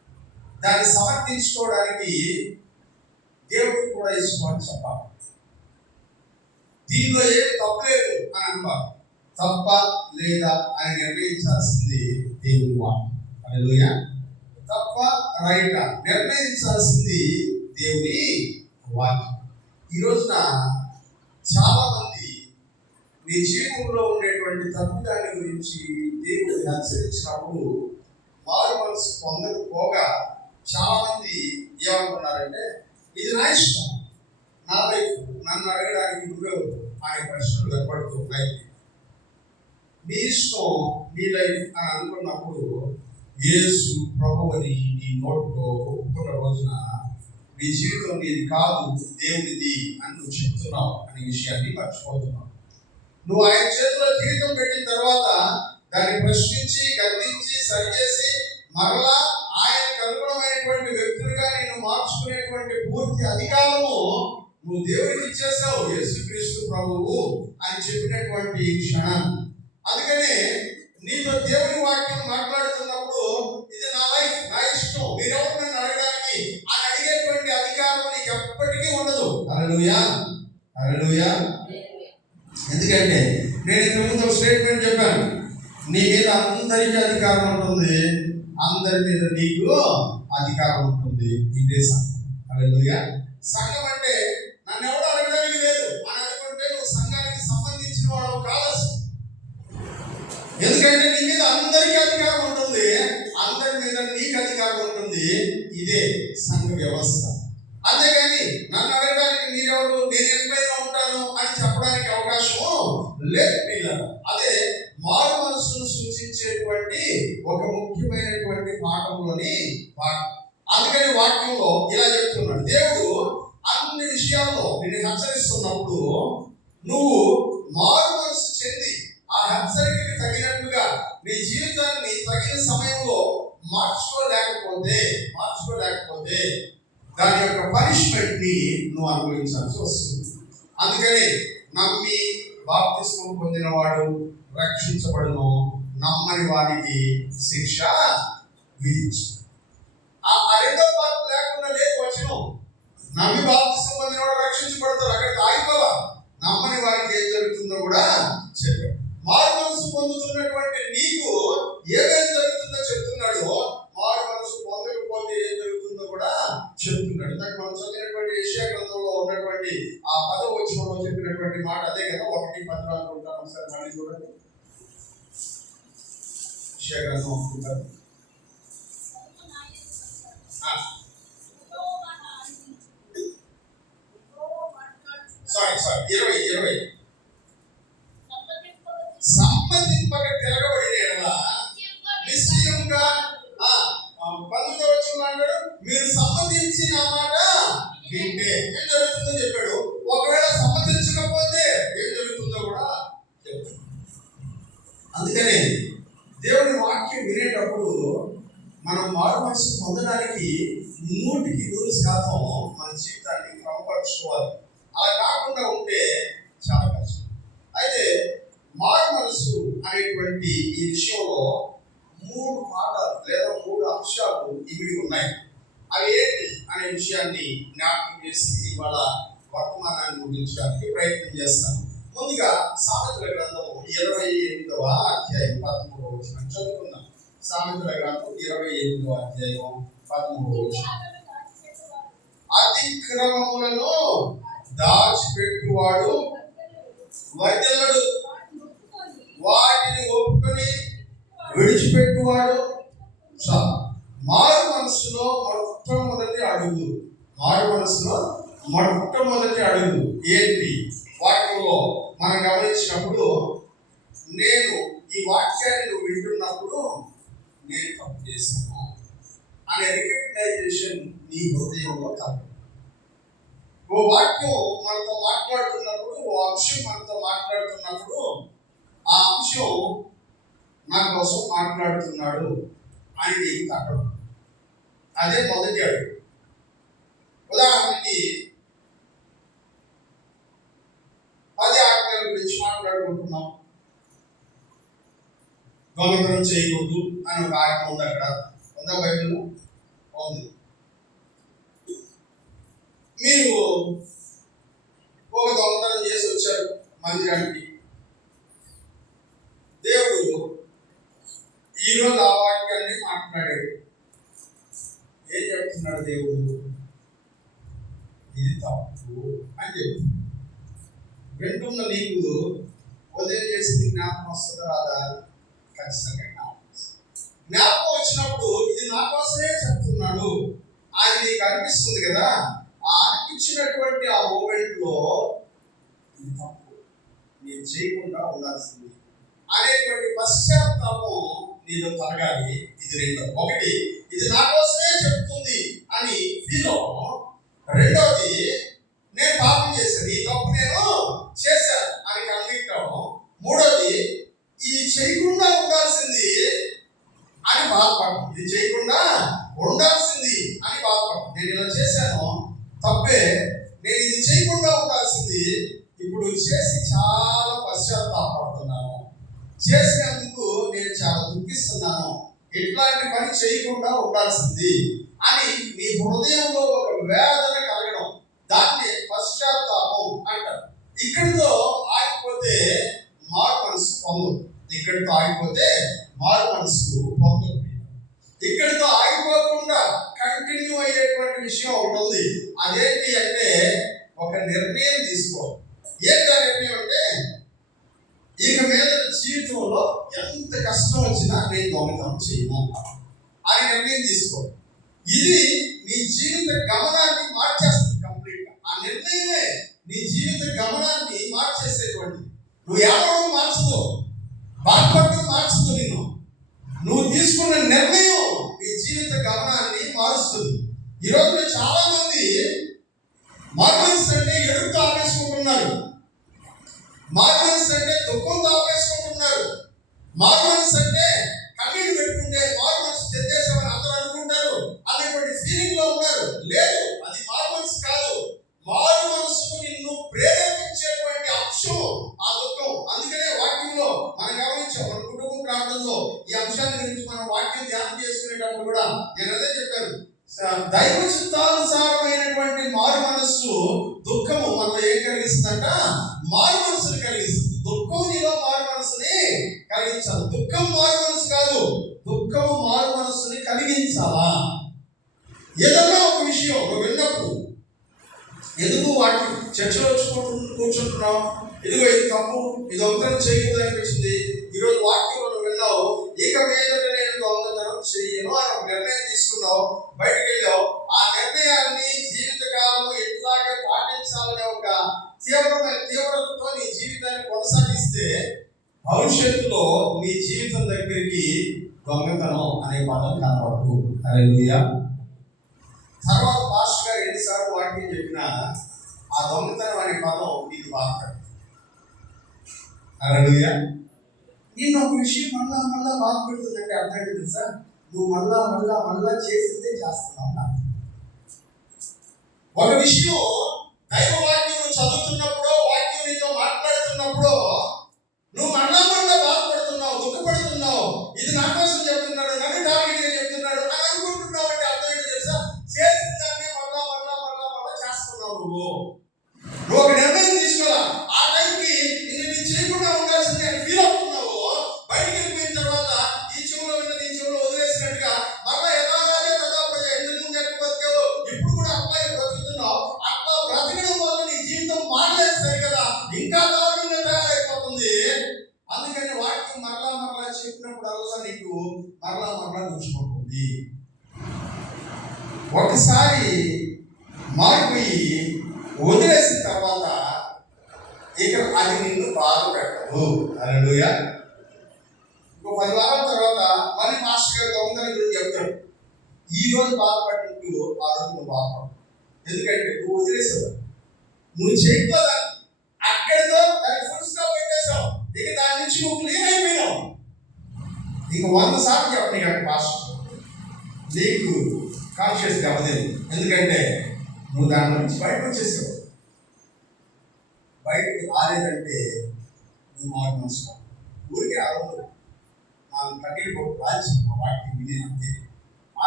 దాన్ని సమర్థించుకోవడానికి దేవుడికి కూడా ఇష్టం అని చెప్పాలి. దీనిలో ఏం తప్పలేదు అని అనుకోవాలి. తప్ప లేదా అని నిర్ణయించాల్సింది దేవుని వాక్యం. హల్లెలూయా. తప్ప రైటా నిర్ణయించాల్సింది దేవుని వాక్యం. ఈ రోజున చాలా మంది నీ జీవితంలో ఉండేటువంటి తప్పుదాన్ని గురించి దేవుడు హెచ్చరించినప్పుడు మారు మనసు పొందకపోగా చాలా మంది ఏమనుకున్నారంటే ఇది నా ఇష్టం, నా లైఫ్, నన్ను అడగడానికి నువ్వెవరు అనే ప్రశ్నలు ఏర్పడుతున్నాయి. నీ ఇష్టం, నీ లైఫ్ అని అనుకున్నప్పుడు యేసు ప్రభువుని నీ నోటితో ఒప్పుకున్న రోజున నీ జీవితం నీది కాదు, దేవునిది అని నువ్వు చెప్తున్నావు అనే విషయాన్ని మర్చిపోతున్నావు. నువ్వు ఆయన చేతిలో జీవితం పెట్టిన తర్వాత దాన్ని ప్రశ్నించి గద్దించి సరిచేసి మరలా ఆయనకు అనుగుణమైనటువంటి వ్యక్తులుగా నేను మార్చుకునేటువంటి పూర్తి అధికారము నువ్వు దేవుడికి ఇచ్చేసావు, యేసుక్రీస్తు ప్రభువు అని చెప్పినటువంటి క్షణం. అందుకనే నీతో దేవుని వాక్యం మాట్లాడుతున్నప్పుడు ఇది నా లైఫ్, నా ఇష్టం, మీరెవరు నన్ను అడగడానికి అని అడిగేటువంటి అధికారం నీకు ఎప్పటికీ ఉండదు. హల్లెలూయా, హల్లెలూయా. ఎందుకంటే నేను ఇంతకుముందు ఒక స్టేట్మెంట్ చెప్పాను, నీ మీద అందరికీ అధికారం ఉంటుంది, అందరి మీద నీకు అధికారం ఉంటుంది. ఇదే సంఘం. హల్లెలూయా. సంఘం అంటే నన్ను ఎవరు అడగడానికి లేదు అని అనుకుంటే నువ్వు సంఘానికి సంబంధించిన వాడు కాదు. ఎందుకంటే నీ మీద అందరికీ అధికారం ఉంటుంది, అందరి మీద నీకు అధికారం ఉంటుంది. ఇదే సంఘ వ్యవస్థ. అంతేగాని నన్ను అడగడానికి మీరెవరు, నేను ఎక్కడైనా ఉంటాను అని చెప్పడానికి అవకాశం లేదు పిల్లలు. అదే మారు మనసును సూచించేటువంటి ఒక ముఖ్యమైనటువంటి పాఠంలోని పాఠం. అందుకని వాక్యంలో ఇలా చెప్తున్నాడు, దేవుడు అన్ని విషయాల్లో నిన్ను హెచ్చరిస్తున్నప్పుడు నువ్వు మారు మనసు చెంది ఆ హెచ్చరికకి తగినట్టుగా నీ జీవితాన్ని తగిన సమయంలో మార్చుకోలేకపోతే దాని యొక్క పనిష్మెంట్ ని నువ్వు అనుభవించాల్సి వస్తుంది. అందుకని నమ్మి బాప్తిస్మం పొందినవాడు రక్షించబడును, నమ్మని వారికి శిక్ష విధించు. ఆ రెండో పార్ట్ లేకుండా లేదు వచనం. నమ్మి బాప్తిస్మం పొందినవాడు రక్షించబడతారు, అక్కడికి ఆగిపోవా. నమ్మని వారికి ఏం జరుగుతుందో కూడా చెప్పాడు. మారు మనసు పొందుతున్నటువంటి నీకు ఏమేం జరుగుతుందో చెప్తున్నాడు, మారు మనసు పొందకపోతే ఏం జరుగుతుందో కూడా చెప్తున్నాడు. నాకు మనం చదివినటువంటి యెషయా గ్రంథంలో ఉన్నటువంటి ఆ 10వ వచనంలో చెప్పినటువంటి మాట అదే కదా. 1:10 అనుకుంటాను, ఒకసారి మళ్ళీ చూడండి. యెషయా గ్రంథం అనుకుంటాను. సారీ 20 సమ్మతింపక తిరగబడిన ఎడల నిశ్చయంగా 19వ వచనంలో అన్నాడు, మీరు సమ్మతించి నా మాట వింటే ఏం జరుగుతుందో చెప్పాడు. ఒకవేళ సమ్మతించకపోతే ఏం జరుగుతుందో కూడా చెప్తాడు. అందుకనే దేవుని వాక్యం వినేటప్పుడు మనం మారు మనసు పొందడానికి 100% మన జీవితాన్ని క్రమపరచుకోవాలి. అలా కాకుండా ఉంటే చాలా కష్టం. అయితే మారు మనసు అనేటువంటి ఈ విషయంలో 3 పాఠాలు లేదా 3 అంశాలు ఇమిడి ఉన్నాయి. అవి ఏంటి అనే విషయాన్ని జ్ఞాపకం చేసి ఇవాళ వర్తమానాన్ని ముగించడానికి ప్రయత్నం చేస్తాను. ముందుగా సామెతల గ్రంథం 28వ అధ్యాయం 13వ వచనం చదువుకుందాం. సామెతల గ్రంథం 28వ అధ్యాయం 13వ వచనం. అతిక్రమములను దాచిపెట్టువాడు వర్ధిల్లడు, వాటిని ఒప్పుకొని విడిచిపెట్టువాడు చాలు. మారు మనసులో మొట్టమొదటి అడుగు ఏంటి? వాక్యంలో మనం గమనించినప్పుడు నేను ఈ వాక్యాన్ని నువ్వు వింటున్నప్పుడు నేను తప్పు చేశాను అనే రికగ్నైజేషన్ నీ హృదయంలో కాదు. ఓ వాక్యం మనతో మాట్లాడుతున్నప్పుడు, ఓ అంశం మనతో మాట్లాడుతున్నప్పుడు ఆ అంశం నా కోసం మాట్లాడుతున్నాడు అని నీకు తగ్గడం. అదే మొదటి అడుగు. ఉదాహరణకి 10 ఆజ్ఞల గురించి మాట్లాడుకుంటున్నాం. దొంగతనం చేయకూడదు అని ఒక ఆజ్ఞ ఉంది. అక్కడ ఉందా బైబిల్లో? ఉంది. మీరు ఒక దొంగతనం చేసి వచ్చారు మందిరానికి. దేవుడు ఈరోజు ఆ వాక్యాన్ని మాట్లాడాడు. ఏం చెప్తున్నాడు దేవుడు? ఇది తప్పు అని చెప్తున్నాడు. వింటున్న నీకు ఉదయం చేసింది జ్ఞాపకం వస్తుందా రాదా? ఖచ్చితంగా జ్ఞాపకం వచ్చినప్పుడు ఇది నా కోసమే చెప్తున్నాడు అని నీకు అనిపిస్తుంది కదా. ఆ అనిపించినటువంటి ఆ మూమెంట్ లో ఇది తప్పు, నేను చేయకుండా ఉండాల్సింది అనేటువంటి పశ్చాత్తాపం నీలో కలగాలి. ఇది రెండో. ఒకటి, ఇది నా కోసమే చెప్తుంది అని ఫీల్ అవ్వడం. రెండోది, నేను పాపం చేశాను, ఈ తప్పు నేను చేశాను అని కన్విక్ట్ అవ్వడం. మూడోది, ఇది చేయకుండా ఉండాల్సింది అని బాధపడడం. ఇది చేయకుండా ఉండాల్సింది అని బాధపడడం. నేను ఇలా చేశాను, తప్పే, నేను ఇది చేయకుండా ఉండాల్సింది, ఇప్పుడు చేసి చాలా పశ్చాత్తాపడుతున్నాను, చేసినందుకు నేను చాలా దుఃఖిస్తున్నాను, ఇట్లాంటి పని చేయకుండా ఉండాల్సింది అని నీ హృదయంలో ఒక వేదన కలగడం, దాన్ని పశ్చాత్తాపం అంటారు. ఇక్కడితో ఆగిపోతే మారు మనసు పొందదు. ఇక్కడితో ఆగిపోతే మారు మనసు పొందదు. ఇక్కడితో ఆగిపోకుండా కంటిన్యూ అయ్యేటువంటి విషయం ఒకటి ఉంది. అదేంటి అంటే ఒక నిర్ణయం తీసుకోవాలి. ఏంటి ఆ నిర్ణయం అంటే, ఇక మీద జీవితంలో ఎంత కష్టం వచ్చినా నేను దొంగతనం చేయను అని నిర్ణయం తీసుకో. ఇది నీ జీవిత గమనాన్ని మార్చేస్తుంది కంప్లీట్ గా. ఆ నిర్ణయమే నీ జీవిత గమనాన్ని మార్చేసేటువంటి. నువ్వు ఏడవడం మార్చదు, బాధపడడం మార్చదు. నువ్వు తీసుకున్న నిర్ణయం నీ జీవిత గమనాన్ని మారుస్తుంది. ఈరోజు చాలా మంది మార్మన్స్ అంటే ఎడుపుతో ఆపేసుకుంటున్నారు, మార్మన్స్ అంటే దుఃఖంతో ఆపేసుకుంటున్నారు, మార్మన్స్ అంటే కన్నీళ్ళు పెట్టుకుంటే మార్మన్స్ తెచ్చేసామని అందరూ అనుకుంటారు అనేటువంటి ఫీలింగ్ లో ఉన్నారు. లేదు, అది మార్మన్స్ కాదు. మారు మనసుకు నిన్ను ప్రేరేపించేటువంటి అంశం ఆ దుఃఖం. అందుకనే వాక్యంలో మనం గమనించాం, మన కుటుంబ ప్రాంతంలో ఈ అంశాన్ని గురించి మనం వాక్యం ధ్యానం చేసుకునేటప్పుడు కూడా నేను అదే చెప్పాను. దైవ చిత్తానుసారమైనటువంటి మారు మనస్సు దుఃఖము మనలో ఏం కలిగిస్తుందంట? మారు మనసుని కలిగిస్తుంది. దుఃఖం నీలో మారు మనసుని కలిగించాలి. దుఃఖం మారు మనసు కాదు, దుఃఖము మారు మనసుని కలిగించాలా. ఏదన్నా ఒక విషయం నువ్వు విన్నప్పుడు ఎందుకు వాటి చర్చలో కూర్చుంటున్నావు? ఇదిగో ఇది తప్పు, ఇది దొంగతనం చేయకూడదు అనిపించింది. ఈరోజు వాక్యం నువ్వు విన్నావు, ఇక మీద నేను దొంగతనం చెయ్యను అని ఒక నిర్ణయం తీసుకున్నావు, బయటకు వెళ్ళావు. ఆ నిర్ణయాన్ని జీవితకాలం ఎట్లాగే పాటించాలనే ఒక తీవ్రతతో నీ జీవితాన్ని కొనసాగిస్తే భవిష్యత్తులో నీ జీవితం దగ్గరికి దొంగతనం అనే పదం కనబడదు. హల్లెలూయా. తర్వాత పాస్టర్ గారు ఎన్నిసార్లు వాక్యం చెప్పినా ఆ దొంగతనం అనే పదం నీకు బాధపడదు. హల్లెలూయా. నేను ఒక విషయం మళ్ళా బాధపడుతుందంటే అర్థం ఏంటి తెలుసా? నువ్వు మళ్ళా చేసిందే చేస్తున్నావు. ఒక విషయం దైవ వాక్యం నువ్వు చదువుతున్నప్పుడు, వాక్యం నీతో మాట్లాడుతున్నప్పుడు నువ్వు మళ్ళా బాధపడుతున్నావు, దుఃఖపడుతున్నావు. ఇది నా కోసం చెప్తున్నాడు, నన్ను టార్గెట్ చెప్తున్నాడు అని అనుకుంటున్నావు. అంటే అర్థం ఏంటి తెలుసా? చేసిన దాన్ని మళ్ళా చేస్తున్నావు. నువ్వు ఒక నిర్ణయం తీసుకోవాలా. ఆ టైంకి నేను చేయకుండా ఉండాల్సింది అని ఫీల్ అవుతున్నావు. బయటికి వెళ్ళిపోయిన తర్వాత ఈ చెవులో ఉన్నది ఈ చెవులో వదిలేసినట్టుగా మళ్ళా యథార్థాలే తదాప్రజ. ఎందుకు ముందు ఎట్లా బతికావు, ఇప్పుడు కూడా అట్లా బ్రతుకుతున్నావు. అట్లా బ్రతకడం వల్ల నీ జీవితం మారలేదు సరికదా, ఇంకా దారుణంగా తయారైపోతుంది. అందుకని వాక్యం మరలా చెప్పినప్పుడు అల్లా నీకు మరలా గుర్చుకుంటుంది. ఒకసారి మారిపోయి వదిలేసిన తర్వాత ఇక అది నిన్ను బాధ పెట్టదు. హల్లెలూయా. ఇంకో 10 వారాల తర్వాత మళ్ళీ మాస్టర్ గారు దొంగతనం గురించి చెప్తాడు. ఈ రోజు బాధపడినట్టు ఆ రోజు నువ్వు బాధపడు. ఎందుకంటే నువ్వు వదిలేసావు, నువ్వు చేయకపోదా అక్కడితో దాన్ని ఫుల్ స్టాప్ పెట్టేశావు. ఇక దాని నుంచి నువ్వు క్లియర్ అయిపోయినావు. నీకు 100 సార్లు చెప్పండి కానీ మాస్టర్ నీకు కాన్షియస్ అవ్వలేదు. ఎందుకంటే నువ్వు దాని నుంచి బయటకు వచ్చేసావు. బయటకు రాలేదంటే నువ్వు మాట మనసు ఊరికే అవ్వదు. నాకు కన్నీళ్ళు రాల్చి వాటిని విని అంతే.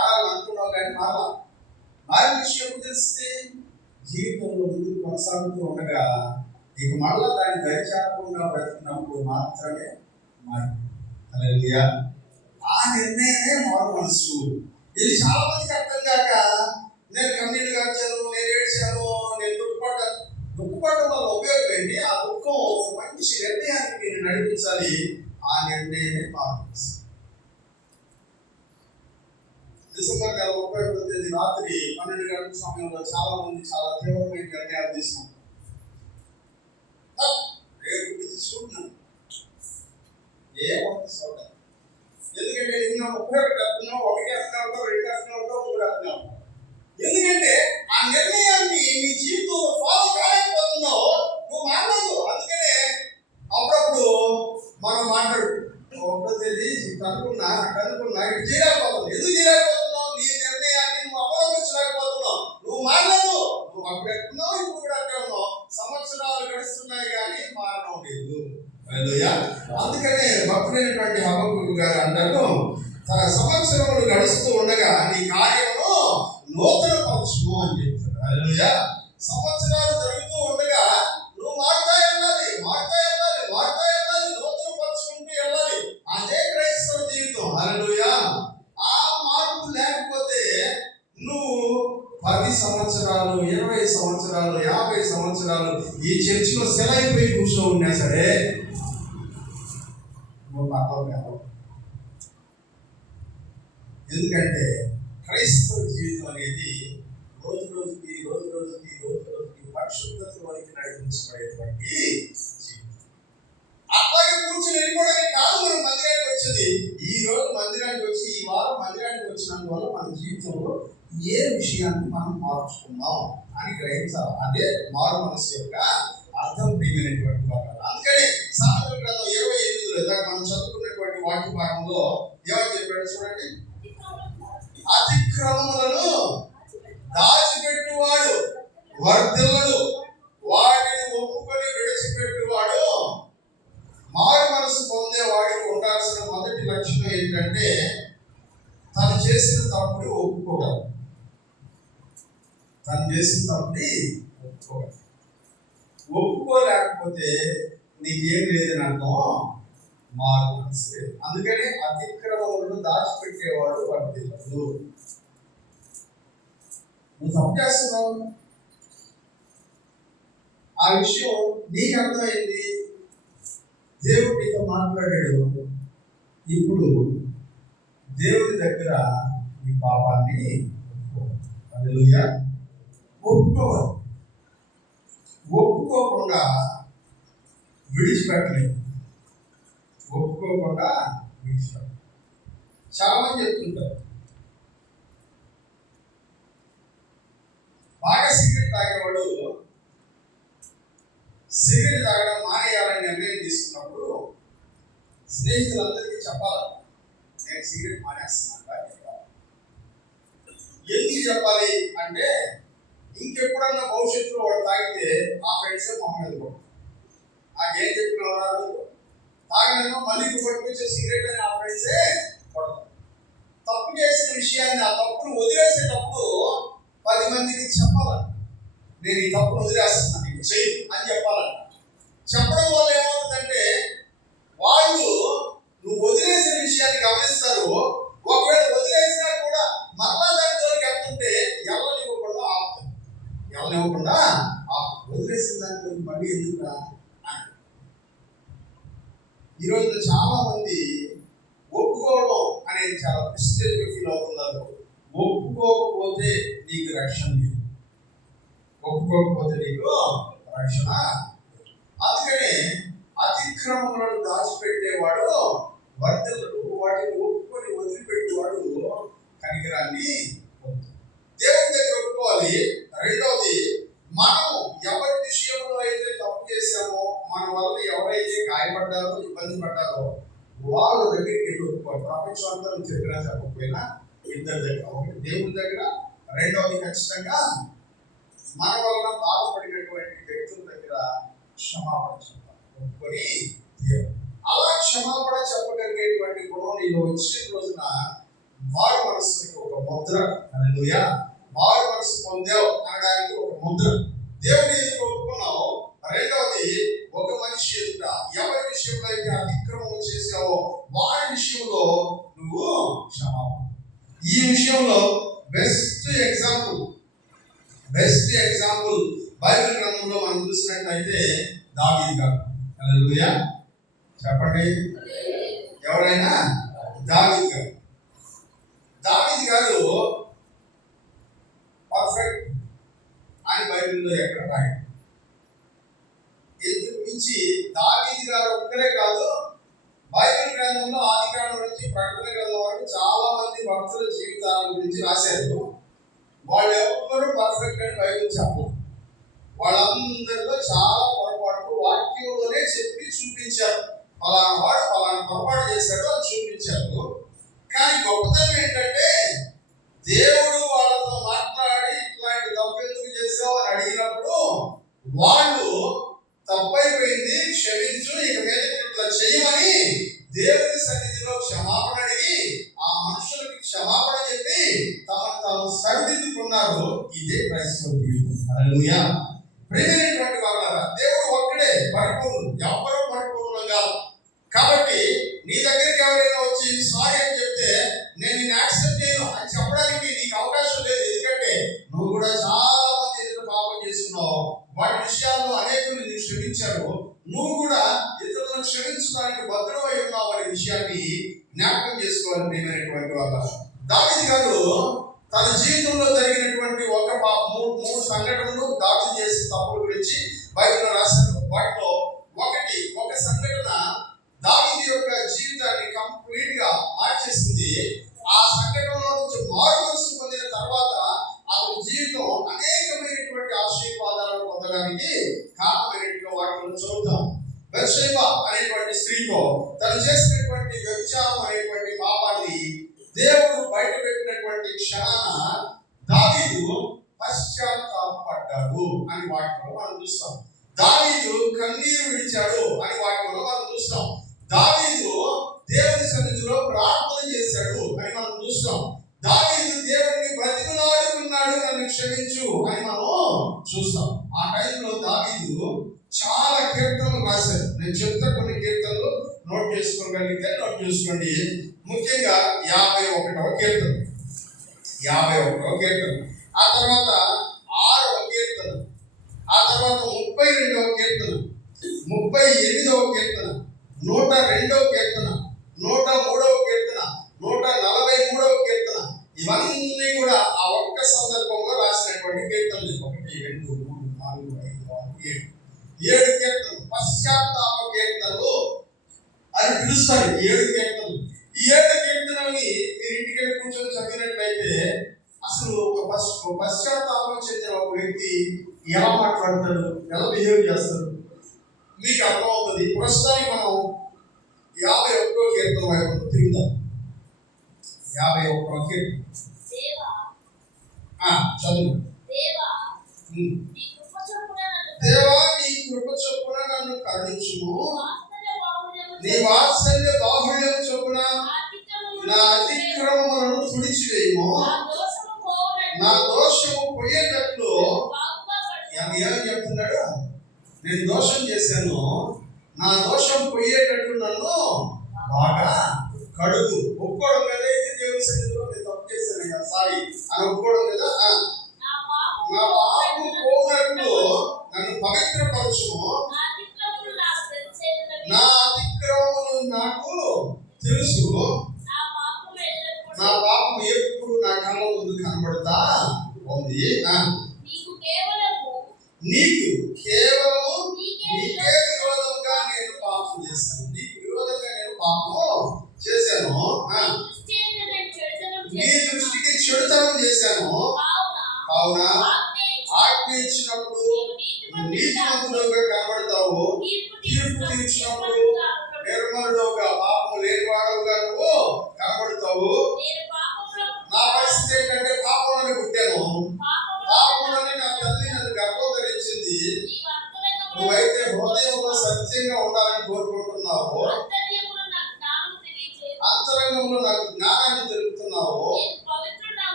మారాలని అనుకున్నావు కానీ మారిన విషయం ఎప్పుడు తెలిస్తే జీవితంలో ముందుకు కొనసాగుతూ ఉండగా నీకు మళ్ళా దాన్ని దరిచాకుండా బ్రతికినప్పుడు మాత్రమే మారింది. ఆ నిర్ణయమే మారు మనసు. ఇది చాలా మందికి అర్థం కాక నేను కన్నీళ్ళు కాచాను, నేను ఏడ్చాను, నేను దుఃఖపడటం వల్ల ఉపయోగం ఏంటి? ఆ దుఃఖం మంచి నిర్ణయానికి నేను నడిపించాలి. ఆ నిర్ణయమే మారు మనసు. డిసెంబర్ 31 రాత్రి 12 గంటల సమయంలో చాలా మంది చాలా తీవ్రమైన నిర్ణయాలు తీసుకున్నారు. ఎందుకంటే నిన్న 31 అర్థం, 1 అర్థం, 2 అర్థం, 3 అర్థం. ఎందుకంటే ఆ నిర్ణయాన్ని నీ జీవితంలో ఫాలో కాలేకపోతున్నావు, నువ్వు మారలేదు. అందుకనే అప్పుడప్పుడు మనం ఒకటో తేదీ కనుక్కున్నా ఇటు చేయలేకపోతున్నావు. ఎందుకు చేయలేకపోతున్నావు? నీ నిర్ణయాన్ని నువ్వు అవలంబించలేకపోతున్నావు. నువ్వు మారలేదు. నువ్వు అప్పుడు ఎట్టున్నావు, ఇప్పుడు కూడా అక్కడ ఉన్నావు. సంవత్సరాలు గడుస్తున్నాయి కానీ మారడం లేదు. అందుకనే భక్తులైనటువంటి హబక్కూకు గారు అంటారు, తన సంవత్సరములు గడుస్తూ ఉండగా నీ కార్యము నూతన పరచుము అని చెప్తారు. హల్లెలూయా. సంవత్సరాలు జరుగుతూ ఉండగా నువ్వు మారుతా వెళ్ళాలి, నూతన పరచుకుంటూ వెళ్ళాలి. అదే క్రైస్తవ జీవితం. హల్లెలూయా. ఆ మార్పు లేకపోతే నువ్వు 10 సంవత్సరాలు, 20 సంవత్సరాలు, 50 సంవత్సరాలు ఈ చర్చిలో సెలైపోయి కూర్చో ఉన్నా సరే నువ్వు పర్వాలేదు. ఎందుకంటే క్రైస్తవ జీవితం అనేది రోజు రోజుకి పరిశుద్ధతలోనికి నడిపించబడేటువంటి జీవితం. అట్లాగే కూర్చొని వెళ్ళిపోవడానికి కాదు మనం మందిరానికి వచ్చేది. ఈ రోజు మందిరానికి వచ్చి, ఈ వారం మందిరానికి వచ్చినందువల్ల మన జీవితంలో ఏ విషయాన్ని మనం మార్చుకున్నాం అని గ్రహించాలి. అదే మారు మనసు యొక్క అర్థం. ప్రియమైనటువంటి వాళ్ళు, అందుకని సామెతల గ్రంథం 28 మనం చదువుకున్నటువంటి వాక్య భాగంలో ఏమని చెప్పాడు చూడండి. అతిక్రమములను దాచిపెట్టువాడు వర్ధిల్లడు, వాటిని ఒప్పుకొని విడిచిపెట్టువాడు. మారు మనసు పొందేవాడికి ఉండాల్సిన మొదటి లక్షణం ఏంటంటే తను చేసిన తప్పుని ఒప్పుకోగలరు. ఒప్పుకోలేకపోతే నీకేం లేదని అర్థం, మారు మనసు. అందుకని అతిక్రమములను దాచిపెట్టేవాడు వర్ధిల్లడు. నువ్వు తప్పు చేస్తున్నావు, ఆ విషయం నీకు అర్థమైంది, దేవుడు నీతో మాట్లాడాడు. ఇప్పుడు దేవుడి దగ్గర నీ పాపాన్ని ఒప్పుకోకుండా విడిచిపెట్టలేదు. చాలా మంది చెప్తుంటారు, బాగా సిగరెట్ తాగేవాడు సిగరెట్ తాగడం మానేయాలని నిర్ణయం తీసుకున్నప్పుడు స్నేహితులందరికీ చెప్పాలి, నేను సిగరెట్ మానేస్తున్నాను. ఎందుకు చెప్పాలి అంటే, ఇంకెప్పుడన్నా భవిష్యత్తులో వాడు తాగితే ఆ ఫ్రెండ్సే మొహం మీద కొట్టు. నాకేం చెప్పినవారు తాగలేమో మళ్ళీ పట్టుకొచ్చే సిగరెట్ అని ఆ ఫ్రెండ్సే కొడతారు. తప్పు చేసిన విషయాన్ని, ఆ తప్పును వదిలేసేటప్పుడు 10 మందికి చెప్పాలంట, నేను ఈ తప్పును వదిలేస్తున్నాను, నీకు చెయ్యి అని చెప్పాలంట. చెప్పడం వల్ల ఏమవుతుందంటే వాళ్ళు నువ్వు వదిలేసిన విషయాన్ని గమనిస్తారు. ఒకవేళ వదిలేసినా కూడా మరలా దాని జోలికి వెళ్తుంటే ఎవరినివ్వకుండా వదిలేసిన దాని మళ్ళీ ఎందుకురా అని. ఈరోజు చాలా మంది ఒప్పుకోవడం అనేది చాలా ప్రెస్టేజ్గా ఫీల్ అవుతున్నారు. ఒప్పుకోకపోతే నీకు రక్షణ లేదు, రక్షణ. అందుకనే అతిక్రమములను దాచిపెట్టేవాడు వర్ధిల్లడు, వాటిని ఒప్పుకొని వదిలిపెట్టేవాడు కనికరాన్ని పొందుతాడు. దేవుని దగ్గర ఒప్పుకోవాలి. రెండవది, మనం ఎవరి విషయంలో అయితే తప్పు చేశామో, మన వల్ల ఎవరైతే గాయపడ్డారో, ఇబ్బంది పడ్డారో వాళ్ళ దగ్గరికి వెళ్ళి ఒప్పుకోవాలి. ప్రపంచం అంతా చెప్పినా చెప్పకపోయినా ఇద్దరి దగ్గర, ఒకటి దేవుని దగ్గర, రెండవది ఖచ్చితంగా మన వలన బాధపడినటువంటి వ్యక్తుల దగ్గర క్షమాపణ చెప్పాలి. ఒప్పుకొని అలా క్షమాపణ చెప్పగలిగేటువంటి గుణం నీలో వచ్చిన రోజున మారు మనస్సుకు ఒక ముద్ర. హల్లెలూయా. మారు మనసు పొందావు అనడానికి ఒక ముద్ర. దేవుని ఎదుట ఒప్పుకున్నావు. రెండవది, ఒక మనిషి ఎదుట ఎవరి విషయంలో అయితే అతిక్రమం చేసావో వారి విషయంలో నువ్వు క్షమాపణ. ఈ విషయంలో బెస్ట్ ఎగ్జాంపుల్ బైబిల్ గ్రంథంలో మనం చూసినట్లయితే దావీదు గారు. హల్లెలూయా. చెప్పండి, ఎవరైనా దావీదు గారు పర్ఫెక్ట్ అని బైబిల్లో ఎక్కడ రాయండి. ఎందుకు మించి దావీదు గారు ఒక్కరే కాదు, బైబిల్ గ్రంథంలో ఆది గ్రంథం నుంచి ప్రకటన గ్రంథం వరకు చాలా మంది భక్తుల జీవితాల గురించి రాశారు. వాళ్ళు ఎవరు పర్ఫెక్ట్ అని బైబిల్ చెప్పరు. వాళ్ళందరిలో చాలా పొరపాటు వాక్యంలోనే చెప్పి చూపించారు. పలానా వాడు పలానా పొరపాటు చేశాడు అని చూపించారు. కానీ గొప్పతనం ఏంటంటే దేవుడు వాళ్ళతో మాట్లాడి ఇట్లాంటి తప్పు ఎందుకు చేసావు అని అడిగినప్పుడు వాళ్ళు తప్పైపోయింది, క్షమించు, ఇక మీద ఇట్లా చేయమని దేవుని సన్నిధిలో క్షమాపణ అడిగి ఆ మనుషులకి క్షమాపణ చెప్పి తాము సరిదిద్దుకున్నారు. ఇదే క్రైస్తవ జీవితం. హల్లెలూయా. ప్రియమైనటువంటి వాళ్ళారా, దేవుడు ఒక్కడే పరిపూర్ణుడు, ఎవ్వరూ పరిపూర్ణం కాదు. కాబట్టి నీ దగ్గరికి ఎవరైనా వచ్చి సారీ అని చెప్తే నేను నిన్ను యాక్సెప్ట్ చేయను అని చెప్పడానికి నీకు అవకాశం లేదు. ఎందుకంటే నువ్వు కూడా చాలా మంది ఎదురు పాపం చేస్తున్నావు. వాటి విషయాల్లో అనేకులు నిన్ను క్షమించారు. నువ్వు కూడా ఇతరులను క్షమించడానికి భద్రమై ఉన్నావు అనే విషయాన్ని జ్ఞాపకం చేసుకోవాలి. ప్రియమైనటువంటి వాళ్ళ, దావీదు గారు తన జీవితంలో జరిగినటువంటి మూడు సంఘటనలు దావీదు చేసిన తప్పుల గురించి బైబిల్లో రాశారు. వాటిలో ఒక సంఘటన దావీదు యొక్క జీవితాన్ని కంప్లీట్ గా మార్చేసింది. ఆ సంఘటనలో నుంచి మారు మనసు పొందిన తర్వాత అతని జీవితం అనేకమైనటువంటి ఆశీర్వాదాలను పొందడానికి కారణమైనట్టుగా వాటిని చదువుతాం. బెత్షెబా అనేటువంటి స్త్రీతో తను చేసినటువంటి వ్యభిచారం అనేటువంటి పాపాన్ని దేవుడు బయట పెట్టినటువంటి క్షణాన దావీదు పశ్చాత్తాపడ్డాడు అని వాటిలో మనం చూస్తాం. దావీదు కన్నీరు విడిచాడు అని వాటిలో మనం చూస్తాం. దావీదు దేవుని సన్నిధిలో ప్రార్థన చేశాడు అని మనం చూస్తాం. దావీదు దేవుడిని బ్రతిమలాడుకున్నాడు, నన్ను క్షమించు అని మనం చూస్తాం. ఆ టైంలో దావీదు చాలా కీర్తనలు రాశారు. నేను చెప్తా, కొన్ని కీర్తనలు నోట్ చేసుకోగలిగితే నోట్ చేసుకోండి. ముఖ్యంగా 51వ కీర్తన, ఆ తర్వాత 6వ కీర్తన, ఆ తర్వాత 32వ కీర్తన, 38వ కీర్తన, 102వ కీర్తన, 103వ కీర్తన, 143వ కీర్తన. ఇవన్నీ కూడా ఆ ఒక్క సందర్భంలో రాసినటువంటి కీర్తనలు. 1, 2, 3, 4, 5, 6, 7 కీర్తనలు పశ్చాత్తాప కీర్తనలు అని పిలుస్తారు. 7 కీర్తనలు. ఈ 7 కీర్తనల్ని మీరు ఇంటికి కూర్చొని చదివినట్లయితే అసలు ఒక పశ్చాత్తాపం చెందిన ఒక వ్యక్తి ఎలా మాట్లాడతాడు, ఎలా బిహేవ్ చేస్తాడు మీకు అర్థమవుతుంది. ప్రస్తుతానికి మనం 51వ కీర్తన వైపు తిరుగుదాం. 51వ కీర్తన చదువు. దేవా, నీ కృప చొప్పున నన్ను కరుణించుము, నీ వాత్సల్య బాహుళ్యం చొప్పున నా అతిక్రమములను తుడిచివేయుము, నా దోషము పోయేటట్లు. ఏమని చెప్తున్నాడు? నేను దోషం చేశాను, నా దోషం పోయేటట్లు నన్ను బాగా కడుగు. ఒప్పుకోవడం కదా, ఇది దేవుని సన్నిధిలో నేను తప్పు చేశాను, సారీ అని ఒప్పుకోవడం కదా. నా పాపము పోనట్లు నన్ను పవిత్రపరచుము, నా అతిక్రమములు నాకు తెలుసు, నా పాపం ఎప్పుడు నా కళ్ళ ముందు కనబడతా ఉంది. నీకు కేవలము నీకే విరోధంగా నేను పాపం చేశాను, నీకు విరోధంగా నేను పాపం చేశాను, నీ దృష్టికి చెడుతనం చేశాను. కావున ఆజ్ఞ ఇచ్చినప్పుడు నీతిమంతుడుగా కనబడతావు, తీర్పు తీర్చినప్పుడు నిర్మలుడుగా పాపం లేనివాడుగా నువ్వు కనబడతావు. నా పరిస్థితి ఏంటంటే పాపంలోనే పుట్టాను, పాపంలోనే నా తల్లి నన్ను గర్భం ధరించింది. నువ్వైతే హృదయంలో సత్యంగా ఉండాలని కోరుకుంటున్నావు, అంతరంగంలో నాకు జ్ఞానాన్ని తెలుపుతున్నావు.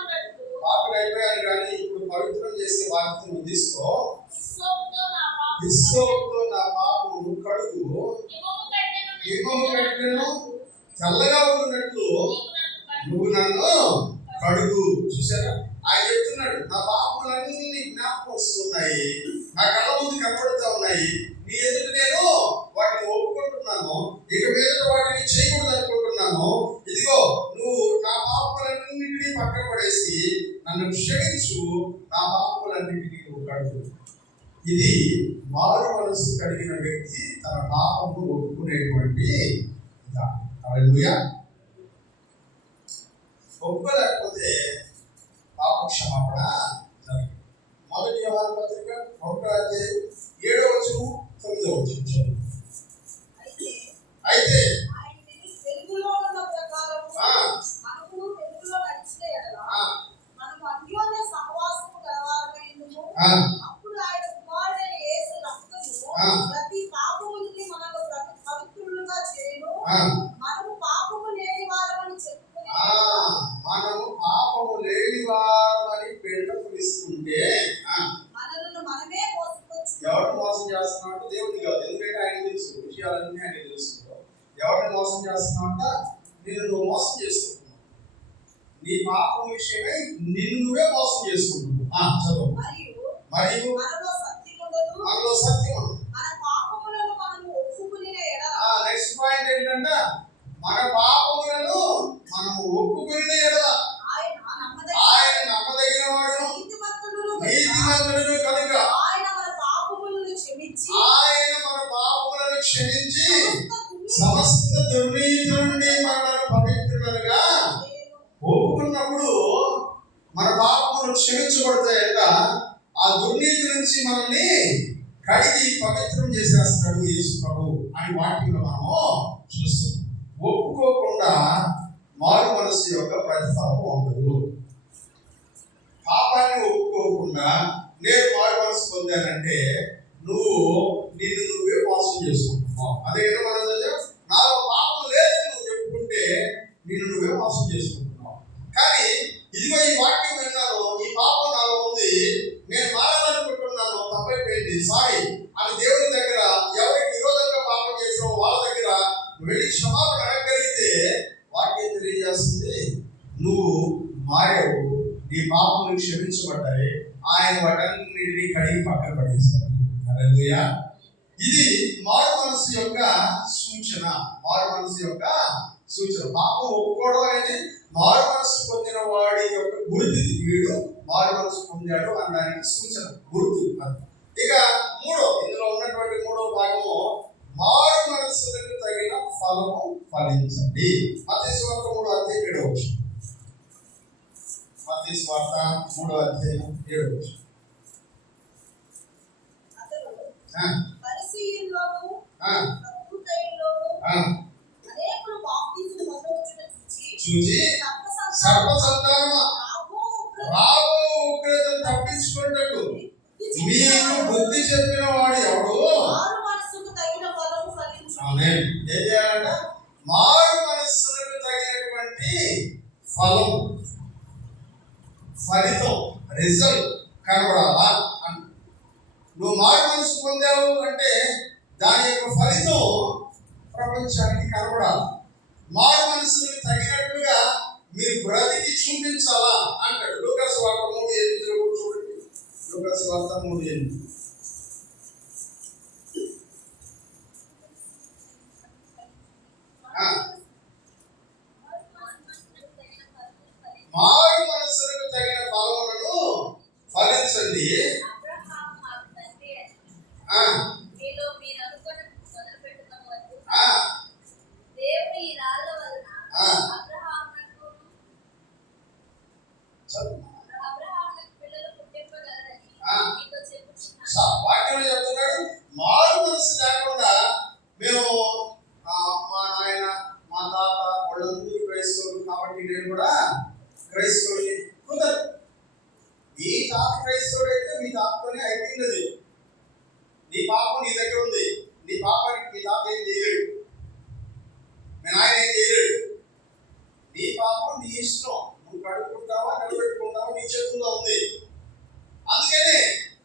బాప్తి నువ్వు తీసుకో, హిస్సోపుతో నా పాపమును కడుగు, హిమము కట్టెను చల్లగా ఉన్నట్లు నువ్వు నన్ను కడుగు. చూసారా, ఆయన చెప్తున్నాడు, నా పాపములన్నీ జ్ఞాపకం వస్తున్నాయి, నా కళ్ళ ముందు కనబడుతూ ఉన్నాయి, నీ ఎదుట నేను వాటిని ఒప్పుకుంటున్నాను, ఇక మీద వాటిని చేయకూడదు అనుకుంటున్నాను. ఇదిగో నువ్వు నా పాపములన్నింటినీ పక్కన పడేసి నన్ను క్షమించు, నా పాపములన్నింటినీ నువ్వు కడుగు. ఇది మారు మనసు కలిగిన వ్యక్తి తన పాపము ఒప్పుకునేటువంటి విధానం. హల్లెలూయా. ఒప్పుకోలేకపోతే పాప క్షమాపణ జరగదు. మొదటి యోహాను పత్రిక 1:7-9 అయితే ప్రతి పాపము నుండి మనకు పవిత్రులుగా చేయను. మనము పాపము లేని వారమని చెప్పుకుని మనము పాపము లేని వారమని పిలుస్తుంటే మనల్ని మనమే మోసపోవచ్చు. ఎవరిని మోసం చేస్తున్నావు? దేవుడిని కాదు, ఎందుకంటే ఆయన తెలుసు, విషయాలన్నీ ఆయన తెలుసు. ఎవరిని మోసం చేస్తున్నావు? నిన్ను నువ్వు మోసం చేసుకుంటున్నావు. నీ పాపం విషయమై నిన్ను నువ్వే మోసం చేసుకుంటున్నావు. చదువు. మరియు మనలో సత్యం ఉండదు. నెక్స్ట్ పాయింట్ ఏంటంటే, మన పాపములను మనము ఒప్పుకునే ఎడల ఆయన నమ్మదగిన వాడును నీతిమంతుడును కనుక ఆయన మన పాపములను క్షమించి సమస్త దుర్నీతి నుండి మనల్ని పవిత్రులుగా ఒప్పుకున్నప్పుడు మన పాపములు క్షమించబడతాయంట. ఆ దుర్నీతి నుంచి మనల్ని కడిగి పవిత్రం చేసేస్తాడు యేసు ప్రభు అని వాక్యంలో మనము చూస్తున్నాం. ఒప్పుకోకుండా మారు మనసు యొక్క ప్రతిఫలం ఉండదు. పాపాన్ని ఒప్పుకోకుండా నేను మారు మనసు పొందానంటే నువ్వు నిన్ను నువ్వే మోసం చేసుకుంటున్నావు. అదే కదా మనం నాలో పాపం లేదు నువ్వు చెప్పుకుంటే నిన్ను నువ్వే మోసం చేసుకుంటున్నావు. కానీ ఇదిగో ఈ వాక్యం విన్నాను, ఈ పాపం నాలో ఉంది, నేను మారాలనుకుంటున్నాను, తప్పైపోయింది, సారీ అని దేవుని దగ్గర ఎవరికి విరోధంగా పాపం చేసావో వాళ్ళ దగ్గర వెళ్ళి క్షమాపణ అడగగలిగితే వాక్యం తెలియజేస్తుంది, నువ్వు మారావు, నీ పాపములు క్షమించబడ్డాయి, ఆయన వాటన్నిటినీ కడిగి పక్కన పడేశాడు. హల్లెలూయా. ఇది మారు మనసు యొక్క సూచన. మారు మనసు యొక్క సూచన. పాపం ఒప్పుకోవడం అనేది మారు మనసు పొందిన వాడి యొక్క గుర్తు. వీడు మారు మనసు పొందాడు అనడానికి సూచన, గుర్తు. ఇక ఇందులో ఉన్నటువంటి మూడో భాగము, మారు మనసులకు తగిన ఫలము ఫలించండి. మత్తయి సువార్త 3:7. మత్తయి సువార్త 3:7. పరిసయ్యుల్లోను సద్దూకయ్యుల్లోను అనేకులు బాప్తిజం పొందవచ్చును చూచి సర్వ సంతానమా రాబో ఉగ్రతను తప్పించుకున్నట్టు మీరు బుద్ధి చెప్పిన వాడు ఎవడు మారు మనసుకు తగిన ఫలము ఫలించును. ఆమేన్. ఏం చేయాలంట? మారు మనస్సులకు తగినటువంటి ఫలం, ఫలితం, రిజల్ట్ కనబడాలా. నువ్వు మారు మనసు పొందావు అంటే దాని యొక్క ఫలితం ప్రపంచానికి కనబడాలి. మారు మనసులకు తగినట్లుగా మీరు బ్రతికి చూపించాలా అంటాడు. లూకా సువార్త 3:8 చూడండి. లూకా సువార్త 3:8. మారు మనసులకు తగిన ఫలములను ఫలించండి. వాక్యంలో చెప్తున్నాడు, మారు మనసు లేకుండా మేము మా నాయన మా తాత వాళ్ళందరూ క్రైస్తవులు కాబట్టి నేను కూడా క్రైస్తవుని కుదరదు. మీ తాత క్రైస్తవుడు అయితే మీ తాతతోనే అయిపోయినది. నీ పాపం నీ దగ్గర ఉంది, నీ పాపానికి మీ తాత ఏం చేయలేడు, మీ నాయన ఏం చేయలేడు. నీ పాపం నీ ఇష్టం, నువ్వు కడుక్కుంటావా నిలబెట్టుకుంటావా నీ చేతుల్లో ఉంది. అందుకనే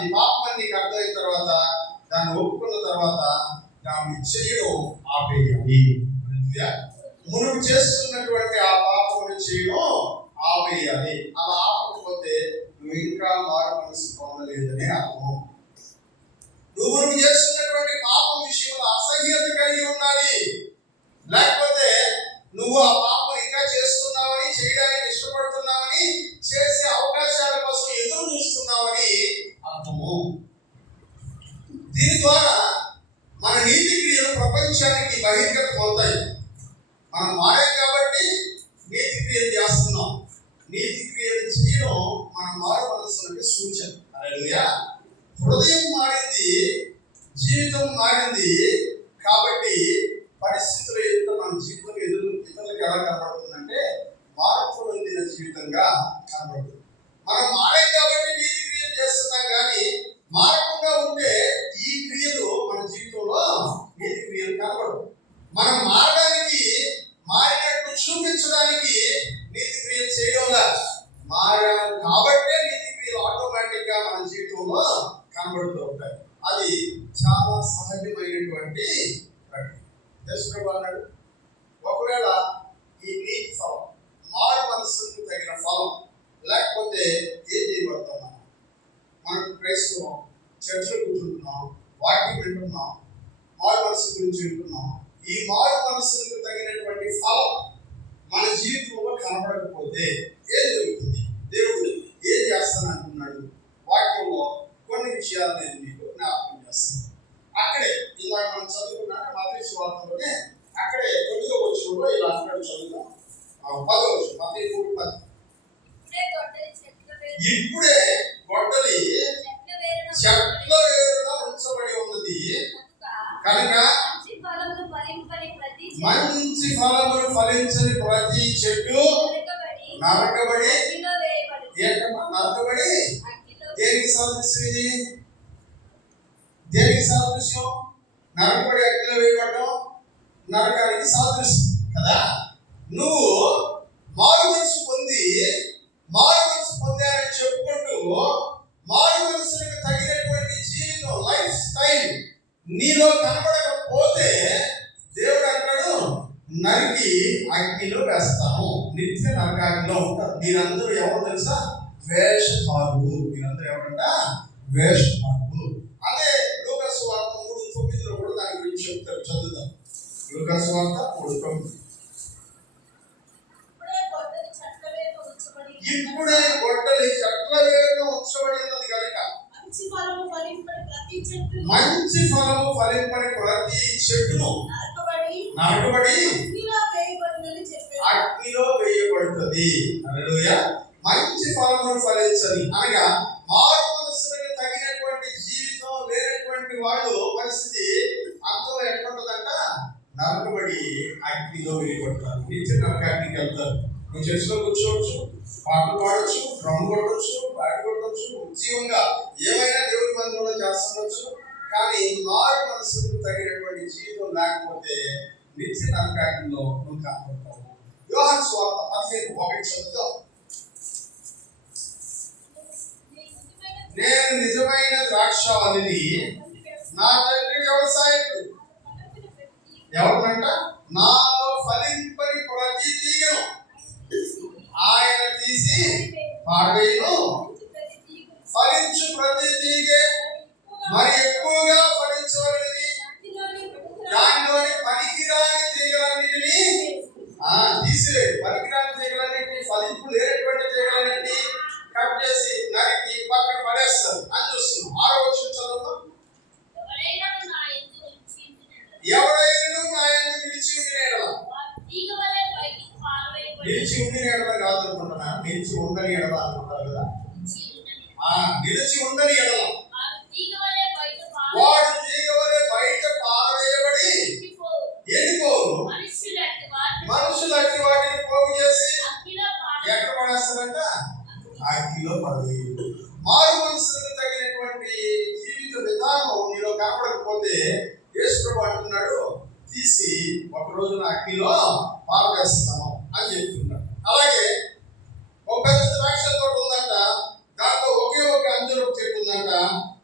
అది పాపం అని నీకు అర్థమైన తర్వాత దాన్ని ఒప్పుకున్న తర్వాత దాన్ని చేయడం ఆపేయాలి. మునుపు చేస్తున్నటువంటి ఆ పాపమును చేయడం ఆపేయాలి. అలా ఆపకపోతే నువ్వు ఇంకా మారు మనసు పొందలేదని అర్థం. నువ్వు చేస్తున్నటువంటి పాపం విషయంలో అసహ్యత కలిగి ఉండాలి. లేకపోతే నువ్వు ఆ పాపం ఇంకా చేస్తున్నావని, చేయడానికి ఇష్టపడుతున్నావని, చేసే అవకాశాల కోసం ఎదురు చూస్తున్నావని అర్థము. దీని ద్వారా మన నీతి క్రియలు ప్రపంచానికి బహిర్గతం అవుతాయి. మనం మారాం కాబట్టి నీతి క్రియలు చేస్తున్నాం. నీతి క్రియలు చేయడం మన మారు మనస్సులకి సూచన. హల్లెలూయా. హృదయం మారింది, జీవితం మారింది. కాబట్టి పరిస్థితులు ఎదుట మన జీవితం ఇతరులకు ఎలా కనబడుతుందంటే మార్పు పొందిన జీవితంగా కనబడుతుంది. మనం మారాం కాబట్టి నీతి క్రియలు చేస్తున్నాం, కానీ మారకుండా ఉంటే ఈ క్రియలు మన జీవితంలో నీతి క్రియలు కనబడవు. మనం మారడానికి, మారినట్టు చూపించడానికి నీతి క్రియలు చేయడంలా, మారాలి కాబట్టే నీతి క్రియలు ఆటోమేటిక్ గా మన జీవితంలో కనబడుతూ ఉంటాయి. అది చాలా సహజమైనటువంటి ప్రక్రియ. అన్నాడు, ఒకవేళ ఈ నీతి ఫలం, మారు మనస్సుకు తగిన ఫలం లేకపోతే ఏం చేయబడుతున్నాం? మనం క్రైస్తవం చర్చలో కూర్చుంటున్నాం, వాక్యం వింటున్నాం, మారు మనస్సు గురించి వింటున్నాం. ఈ మారు మనస్సుకు తగినటువంటి ఫలం మన జీవితంలో కనబడకపోతే ఏం జరుగుతుంది? దేవుడు ఏం చేస్తానంటున్నాడు? వాక్యంలో కొన్ని విషయాలు నేను మీకు జ్ఞాపకం చేస్తాను. అక్కడే ఇలా మనం చదువుకున్నాక మత్తయి సువార్తలోనే అక్కడే 9వ వచనంలో ఇలా అంటాడు. చదువుతాం. 10వ వచనం, మత్తయి 3:10. ఇప్పుడే గొడ్డలి చెట్ల వేరున ఉంచబడి ఉన్నది కనుక మంచి ఫలములు ఫలించని ప్రతి చెట్టు నరకబడి, నరకబడి దేనికి సాదృశ్యం? ఇది దేనికి సాదృశ్యం? నరకబడి అగ్నిలో వేయబడడం నరకానికి సాదృశ్యం కదా. నువ్వు మారు మనసు పొందాలని చెప్పుకుంటూ మారు మనసులకు తగినటువంటి జీవితం, లైఫ్ స్టైల్ నీలో కనబడకపోతే దేవుడు అంటాడు, నరికి అగ్నిలో వేస్తాను, నిత్య నరకాగ్నిలో ఉంటారు. మీరందరూ ఎవరు తెలుసా? వేషధారులు. మీరందరూ ఎవరంట? వేషధారులు. అదే లూకా సువార్త 3:9 కూడా దాని గురించి చెప్తారు. చదువుదాం. లూకా సువార్త 3:9. ఇప్పుడే గొడ్డలి చెట్ల వేరున ఉంచబడి ఉన్నది కనుక మంచి ఫలము ఫలింపని ప్రతి చెట్టును నరకబడి అగ్నిలో వేయబడుతుంది. హల్లెలూయా. మంచి ఫలమును ఫలించని అనగా మారు మనస్సులకు తగినటువంటి జీవితం లేనటువంటి వాళ్ళు పరిస్థితి అంతలో ఎట్లుంటుందంట? నరకబడి అగ్నిలో వేయబడతారు, నిత్య నరకాగ్నికి వెళ్తారు. నువ్వు చర్చిలో కూర్చోవచ్చు, పాటలు పాడవచ్చు, డ్రమ్ కొట్టవచ్చు, బ్యాట్ కొట్టవచ్చు, ఉద్యోగంగా ఏమైనా దేవుడి మందిరంలో చేస్తుండొచ్చు. కానీ మారు మనసుకు తగినటువంటి జీవితం లేకపోతే నిత్య నరకాగ్నిలో నువ్వు కనబడతావు. యోహాను సువార్త 15:1 చదువుతాం. నేను నిజమైన ద్రాక్షావల్లిని, నా తండ్రి వ్యవసాయకుడు. ఎవరినంట? నాలో ఫలింపని ప్రతి తీగను ఆయన తీసి పాడేయును. ఫలించు ప్రతి తీగె మరి ఎక్కువగా ఫలించవలెనని దానిలోని పనికిరాని తీగలన్నిటినీ తీసివేయి. పనికిరాని తీగలన్నిటినీ, ఫలింపు లేనటువంటి తీగలన్నిటినీ కట్ చేసి నరికి పక్కన పడేస్తారు అని చూస్తున్నాం. 6వ వచనం చదువుతాం. ఎవరైనా నా యందు నిలిచి ఉండిన యెడల, నిలిచి ఉండిన యెడల కాదు అనుకుంటున్నా, నిలిచి ఉండని యెడల అనుకుంటారు కదా. నిలిచి ఉండని యెడల వాడు తీగ వలె బయట పారవేయబడి ఎండిపోవును. మనుషులు అట్టి వాటిని పోగు చేసి ఎక్కడ పడేస్తారంట? అగ్నిలో పడవేయుడు. మారు మనసులకు తగినటువంటి జీవిత విధానం నీలో కనపడకపోతే యేసు ప్రభువు అంటున్నాడు, తీసి ఒక రోజున అగ్నిలో పారవేస్తాను అని చెప్తున్నాడు. అలాగే ఒక పెద్ద ద్రాక్ష తోట ఉందంట, దాంట్లో ఒకే ఒక అంజూరపు చెట్టు ఉందంట.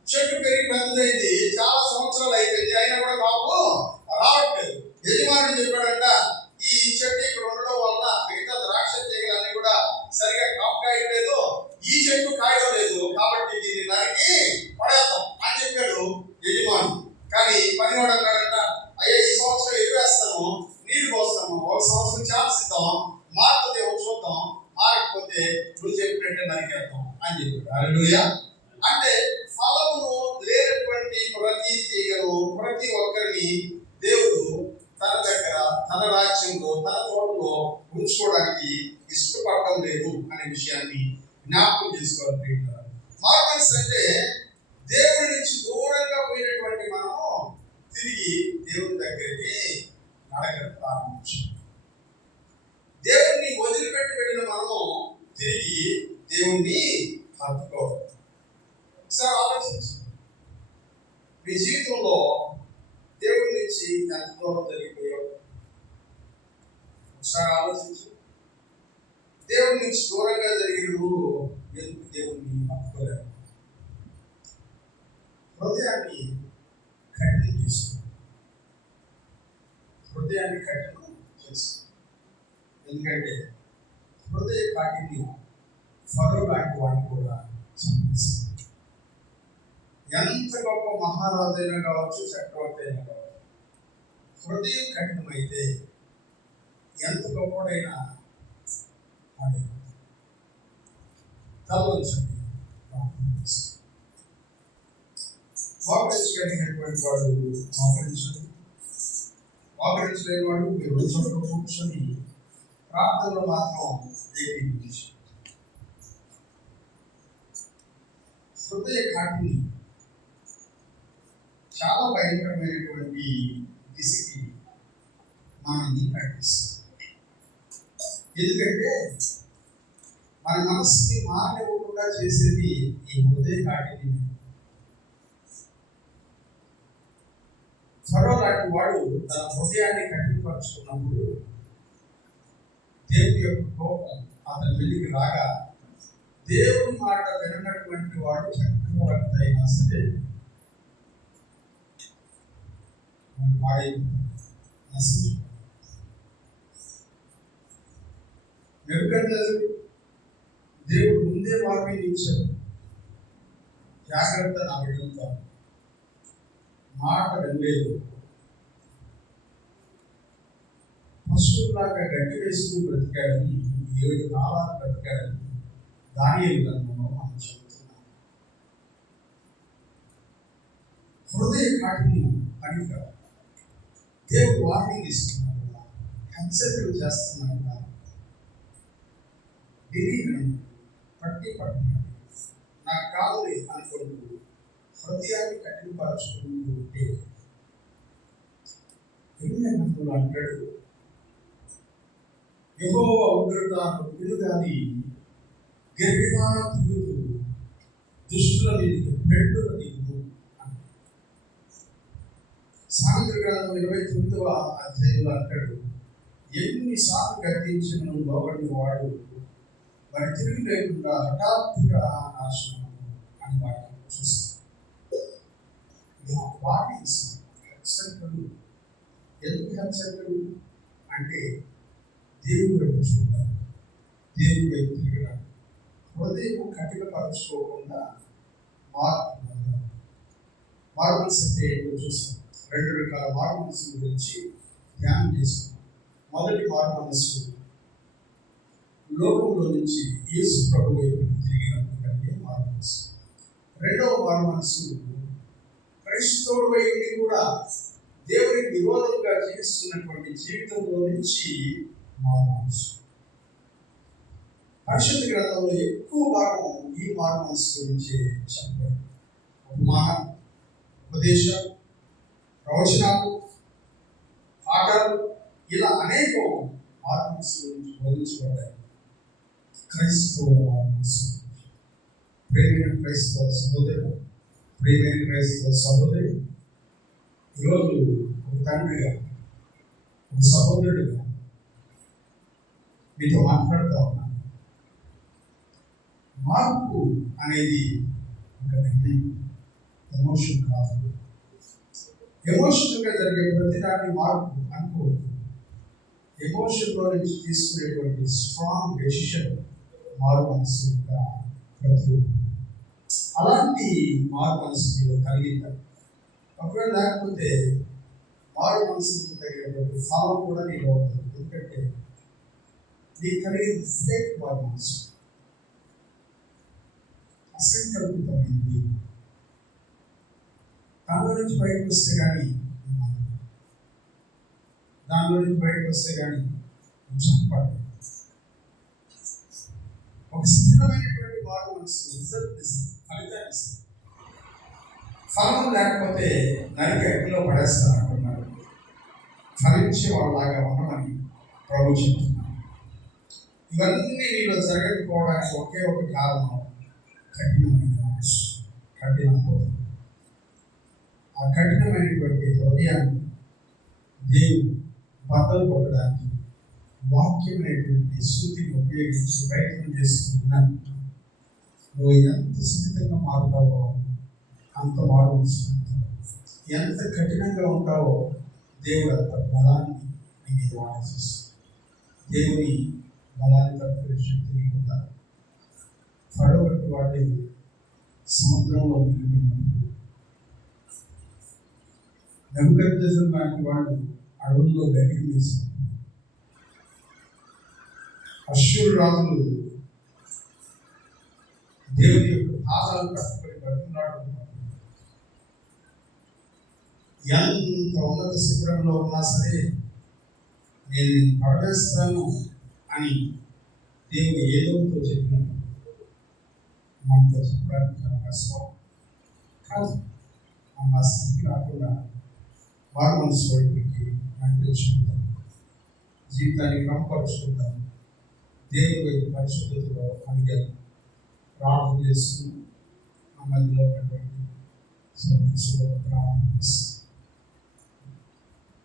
హల్లెలూయా. అంటే ఫలము లేనటువంటి ప్రతి తీగను, ప్రతి ఒక్కరిని దేవుడు తన దగ్గర, తన రాజ్యంలో, తన తోటలో ఉంచుకోవడానికి ఇష్టపడటం లేదు అనే విషయాన్ని జ్ఞాపకం చేసుకోవాలి. మార్గన్స్ అంటే దేవుడి నుంచి దూరంగా పోయినటువంటి మనము తిరిగి దేవుని దగ్గరికి నడకడం ప్రారంభించాం. దేవుణ్ణి వదిలిపెట్టి వెళ్ళిన మనము తిరిగి దేవుణ్ణి హత్తుకోవాలి. ఒకసారి ఆలోచించండి, మీ జీవితంలో దేవుడి నుంచి ఎంత దూరం జరిగిపోయావు? ఒకసారి ఆలోచించు. దేవుడి నుంచి దూరంగా జరిగిన నువ్వు ఎందుకు దేవుణ్ణి హత్తుకోలేవు? హృదయాన్ని కఠినం చేసుకో. హృదయాన్ని కఠినం చేసుకో. ఎందుకంటే హృదయ కాఠిన్యం ఫరో లాంటి వాడిని కూడా చంపేస్తుంది. ఎంత గొప్ప మహారాజు అయినా కావచ్చు, చక్రవర్తి అయినా కావచ్చు, హృదయం కఠినమైతే ఎంత గొప్పడైనా తలవంచండి. మోకరించగలిగినటువంటి వాడు మోకరించండి, మోకరించలేని వాడు మీరు చోట కూర్చొని ప్రార్థనలో మాత్రం ఏకీభవించండి. హృదయ కాఠిన్యం చాలా భయంకరమైనటువంటి దిశకి మనల్ని నడిపిస్తుంది. ఎందుకంటే మన మనసుని మారనివ్వకుండా చేసేది ఈ హృదయ కాఠిన్యం. ఫరో లాంటి వాడు తన హృదయాన్ని కఠినపరుచుకున్నప్పుడు దేవుడి యొక్క కోపం అతని వెలికి రాగా, దేవుని మాట వినటువంటి వాడు చక్రవర్తి అయినా సరే నశించు. నెబుకద్నెజరు దేవుడు ముందే వార్నింగ్ ఇచ్చాడు, జాగ్రత్త నా బిడ్డలతో, మాట వినలేదు, పశువులాగా గడ్డి వేసుకుని బ్రతికాడని, 7 కాలాలు బ్రతికాడని దానియేలు గ్రంథంలో మనం చదువుతున్నాం. హృదయ కాఠిన్యం అని కాదు, దేవుడు వార్నింగ్ ఇస్తున్నాడు, హెచ్చరికలు చేస్తున్నాడు. పట్టినాడు, నాకు కాదులే అనుకుంటూ హృదయాన్ని కఠినపరచుకుంటూ ఉంటే ఎన్నో అంటాడు, యెహోవా ఉగ్రత పిలుగాని గర్భిణా తిరుగుతూ దుష్టుల మీదకి పెట్టుల దిగుతూ. సామెతల గ్రంథం 29వ అధ్యాయంలో అంటాడు, ఎన్నిసార్లు గర్తించిన లోబడిన వాడు వారి తిరిగి లేకుండా హఠాత్తుగా నాశనం అని వాటిని చూస్తాం. హెచ్చరికలు ఎందుకు హెచ్చరికలు అంటే దేవుడి వైపు చూడాలి, దేవుడి వైపు తిరగడం, హృదయం కఠినపరచుకోకుండా మారు మనసు అంటే ఏంటో చూస్తాం. 2 రకాల మారు మనసు గురించి ధ్యానం చేస్తాం. మొదటి మారు మనస్సు లోకంలో నుంచి యేసు ప్రభు వైపు తిరిగినప్పుడు కలిగే మారు మనసు. రెండవ మారు మనసు క్రైస్తవుడు వైపు కూడా దేవునికి విరోధంగా జీవిస్తున్నటువంటి జీవితంలో నుంచి మారు మనసు. పరిశుద్ధ గ్రంథంలో ఎక్కువ భాగం ఈ మారు మనసు గురించి చెప్పారు. ఉపమానం, ఉపదేశం, ప్రవచనాలు, పాఠాలు, ఇలా అనేకం మారు మనసు గురించి బోధించబడ్డాయి. క్రైస్తవుల మారు మనసు. ప్రియమైన క్రైస్తవ సహోదరుడు, ప్రియమైన క్రైస్తవ సహోదరి, ఈరోజు ఒక తండ్రిగా, ఒక సహోదరుడిగా మీతో మాట్లాడుతూ ఉన్నాను. మార్పు అనేది ఒక నిర్ణయం, ఎమోషన్ కాదు. ఎమోషనల్గా జరిగే ప్రతిదాన్ని మార్పు అనుకోవద్దు. ఎమోషన్లో నుంచి తీసుకునేటువంటి స్ట్రాంగ్ డెసిషన్ మారు మనసు యొక్క ప్రతిరూపం. అలాంటి మారు మనసు మీరు కలిగిందా? ఒకవేళ లేకపోతే మారు మనసుకు తగినటువంటి ఫలం కూడా నీకు అవుతుంది. ఎందుకంటే నీకు కలిగింది ఫేక్ మారు మనసు. అసంకల్పితమైంది. దానిలో నుంచి బయటకు వస్తే కానీ చెప్పండి. ఒక స్థిరమైనటువంటి వారు మనసు రిజల్ట్ ఫలితాన్ని ఇస్తుంది. ఫలం లేకపోతే నరికి అగ్నిలో పడేస్తానంటున్నారు. ఫలించే వాళ్ళలాగా ఉండమని ప్రభు చెప్తున్నారు. ఇవన్నీ నీలో జరగకపోవడానికి ఒకే ఒక కారణం కఠినమైన మనసు, కఠిన హృదయం. ఆ కఠినమైనటువంటి హృదయాన్ని దేవుడు బద్దలు కొట్టడానికి వాక్యమైనటువంటి శృతిని ఉపయోగించి ప్రయత్నం చేస్తున్నాను. నువ్వు ఎంత సున్నితంగా మారుతావో అంత మారుతావు. ఎంత కఠినంగా ఉంటావో దేవుడు అంత బలాన్ని నీ మీద వాడేస్తుంది. దేవుని బలాన్ని తప్పని శక్తి నీకు ఉండాలి. ఫరో వంటి వాడి సముద్రంలో నిలిపినప్పుడు, నెబుకద్నెజరు లాంటి వాడు అడవుల్లో బయటికి వేసినప్పుడు, అష్షూరు రాజులు దేవుని యొక్క పాదాలు కట్టుకొని బతుకున్నాడుతున్నారు. ఎంత ఉన్నత శిఖరంలో ఉన్నా సరే నేను పడవేస్తాను అని దేవుడు ఏదోతో చెప్పినప్పుడు మనతో చెప్పడానికి చాలా కష్టం కాదు. ఆ స్థితి కాకుండా వారు మనసు వైపుకి నడిపించుకుంటాం, జీవితాన్ని క్రమపరుచుకుంటాం. దేవుడి వైపు పరిశుద్ధతలో అడిగాను, ప్రార్థన చేస్తూ ఆ మధ్యలో ఉన్నటువంటి ప్రార్థన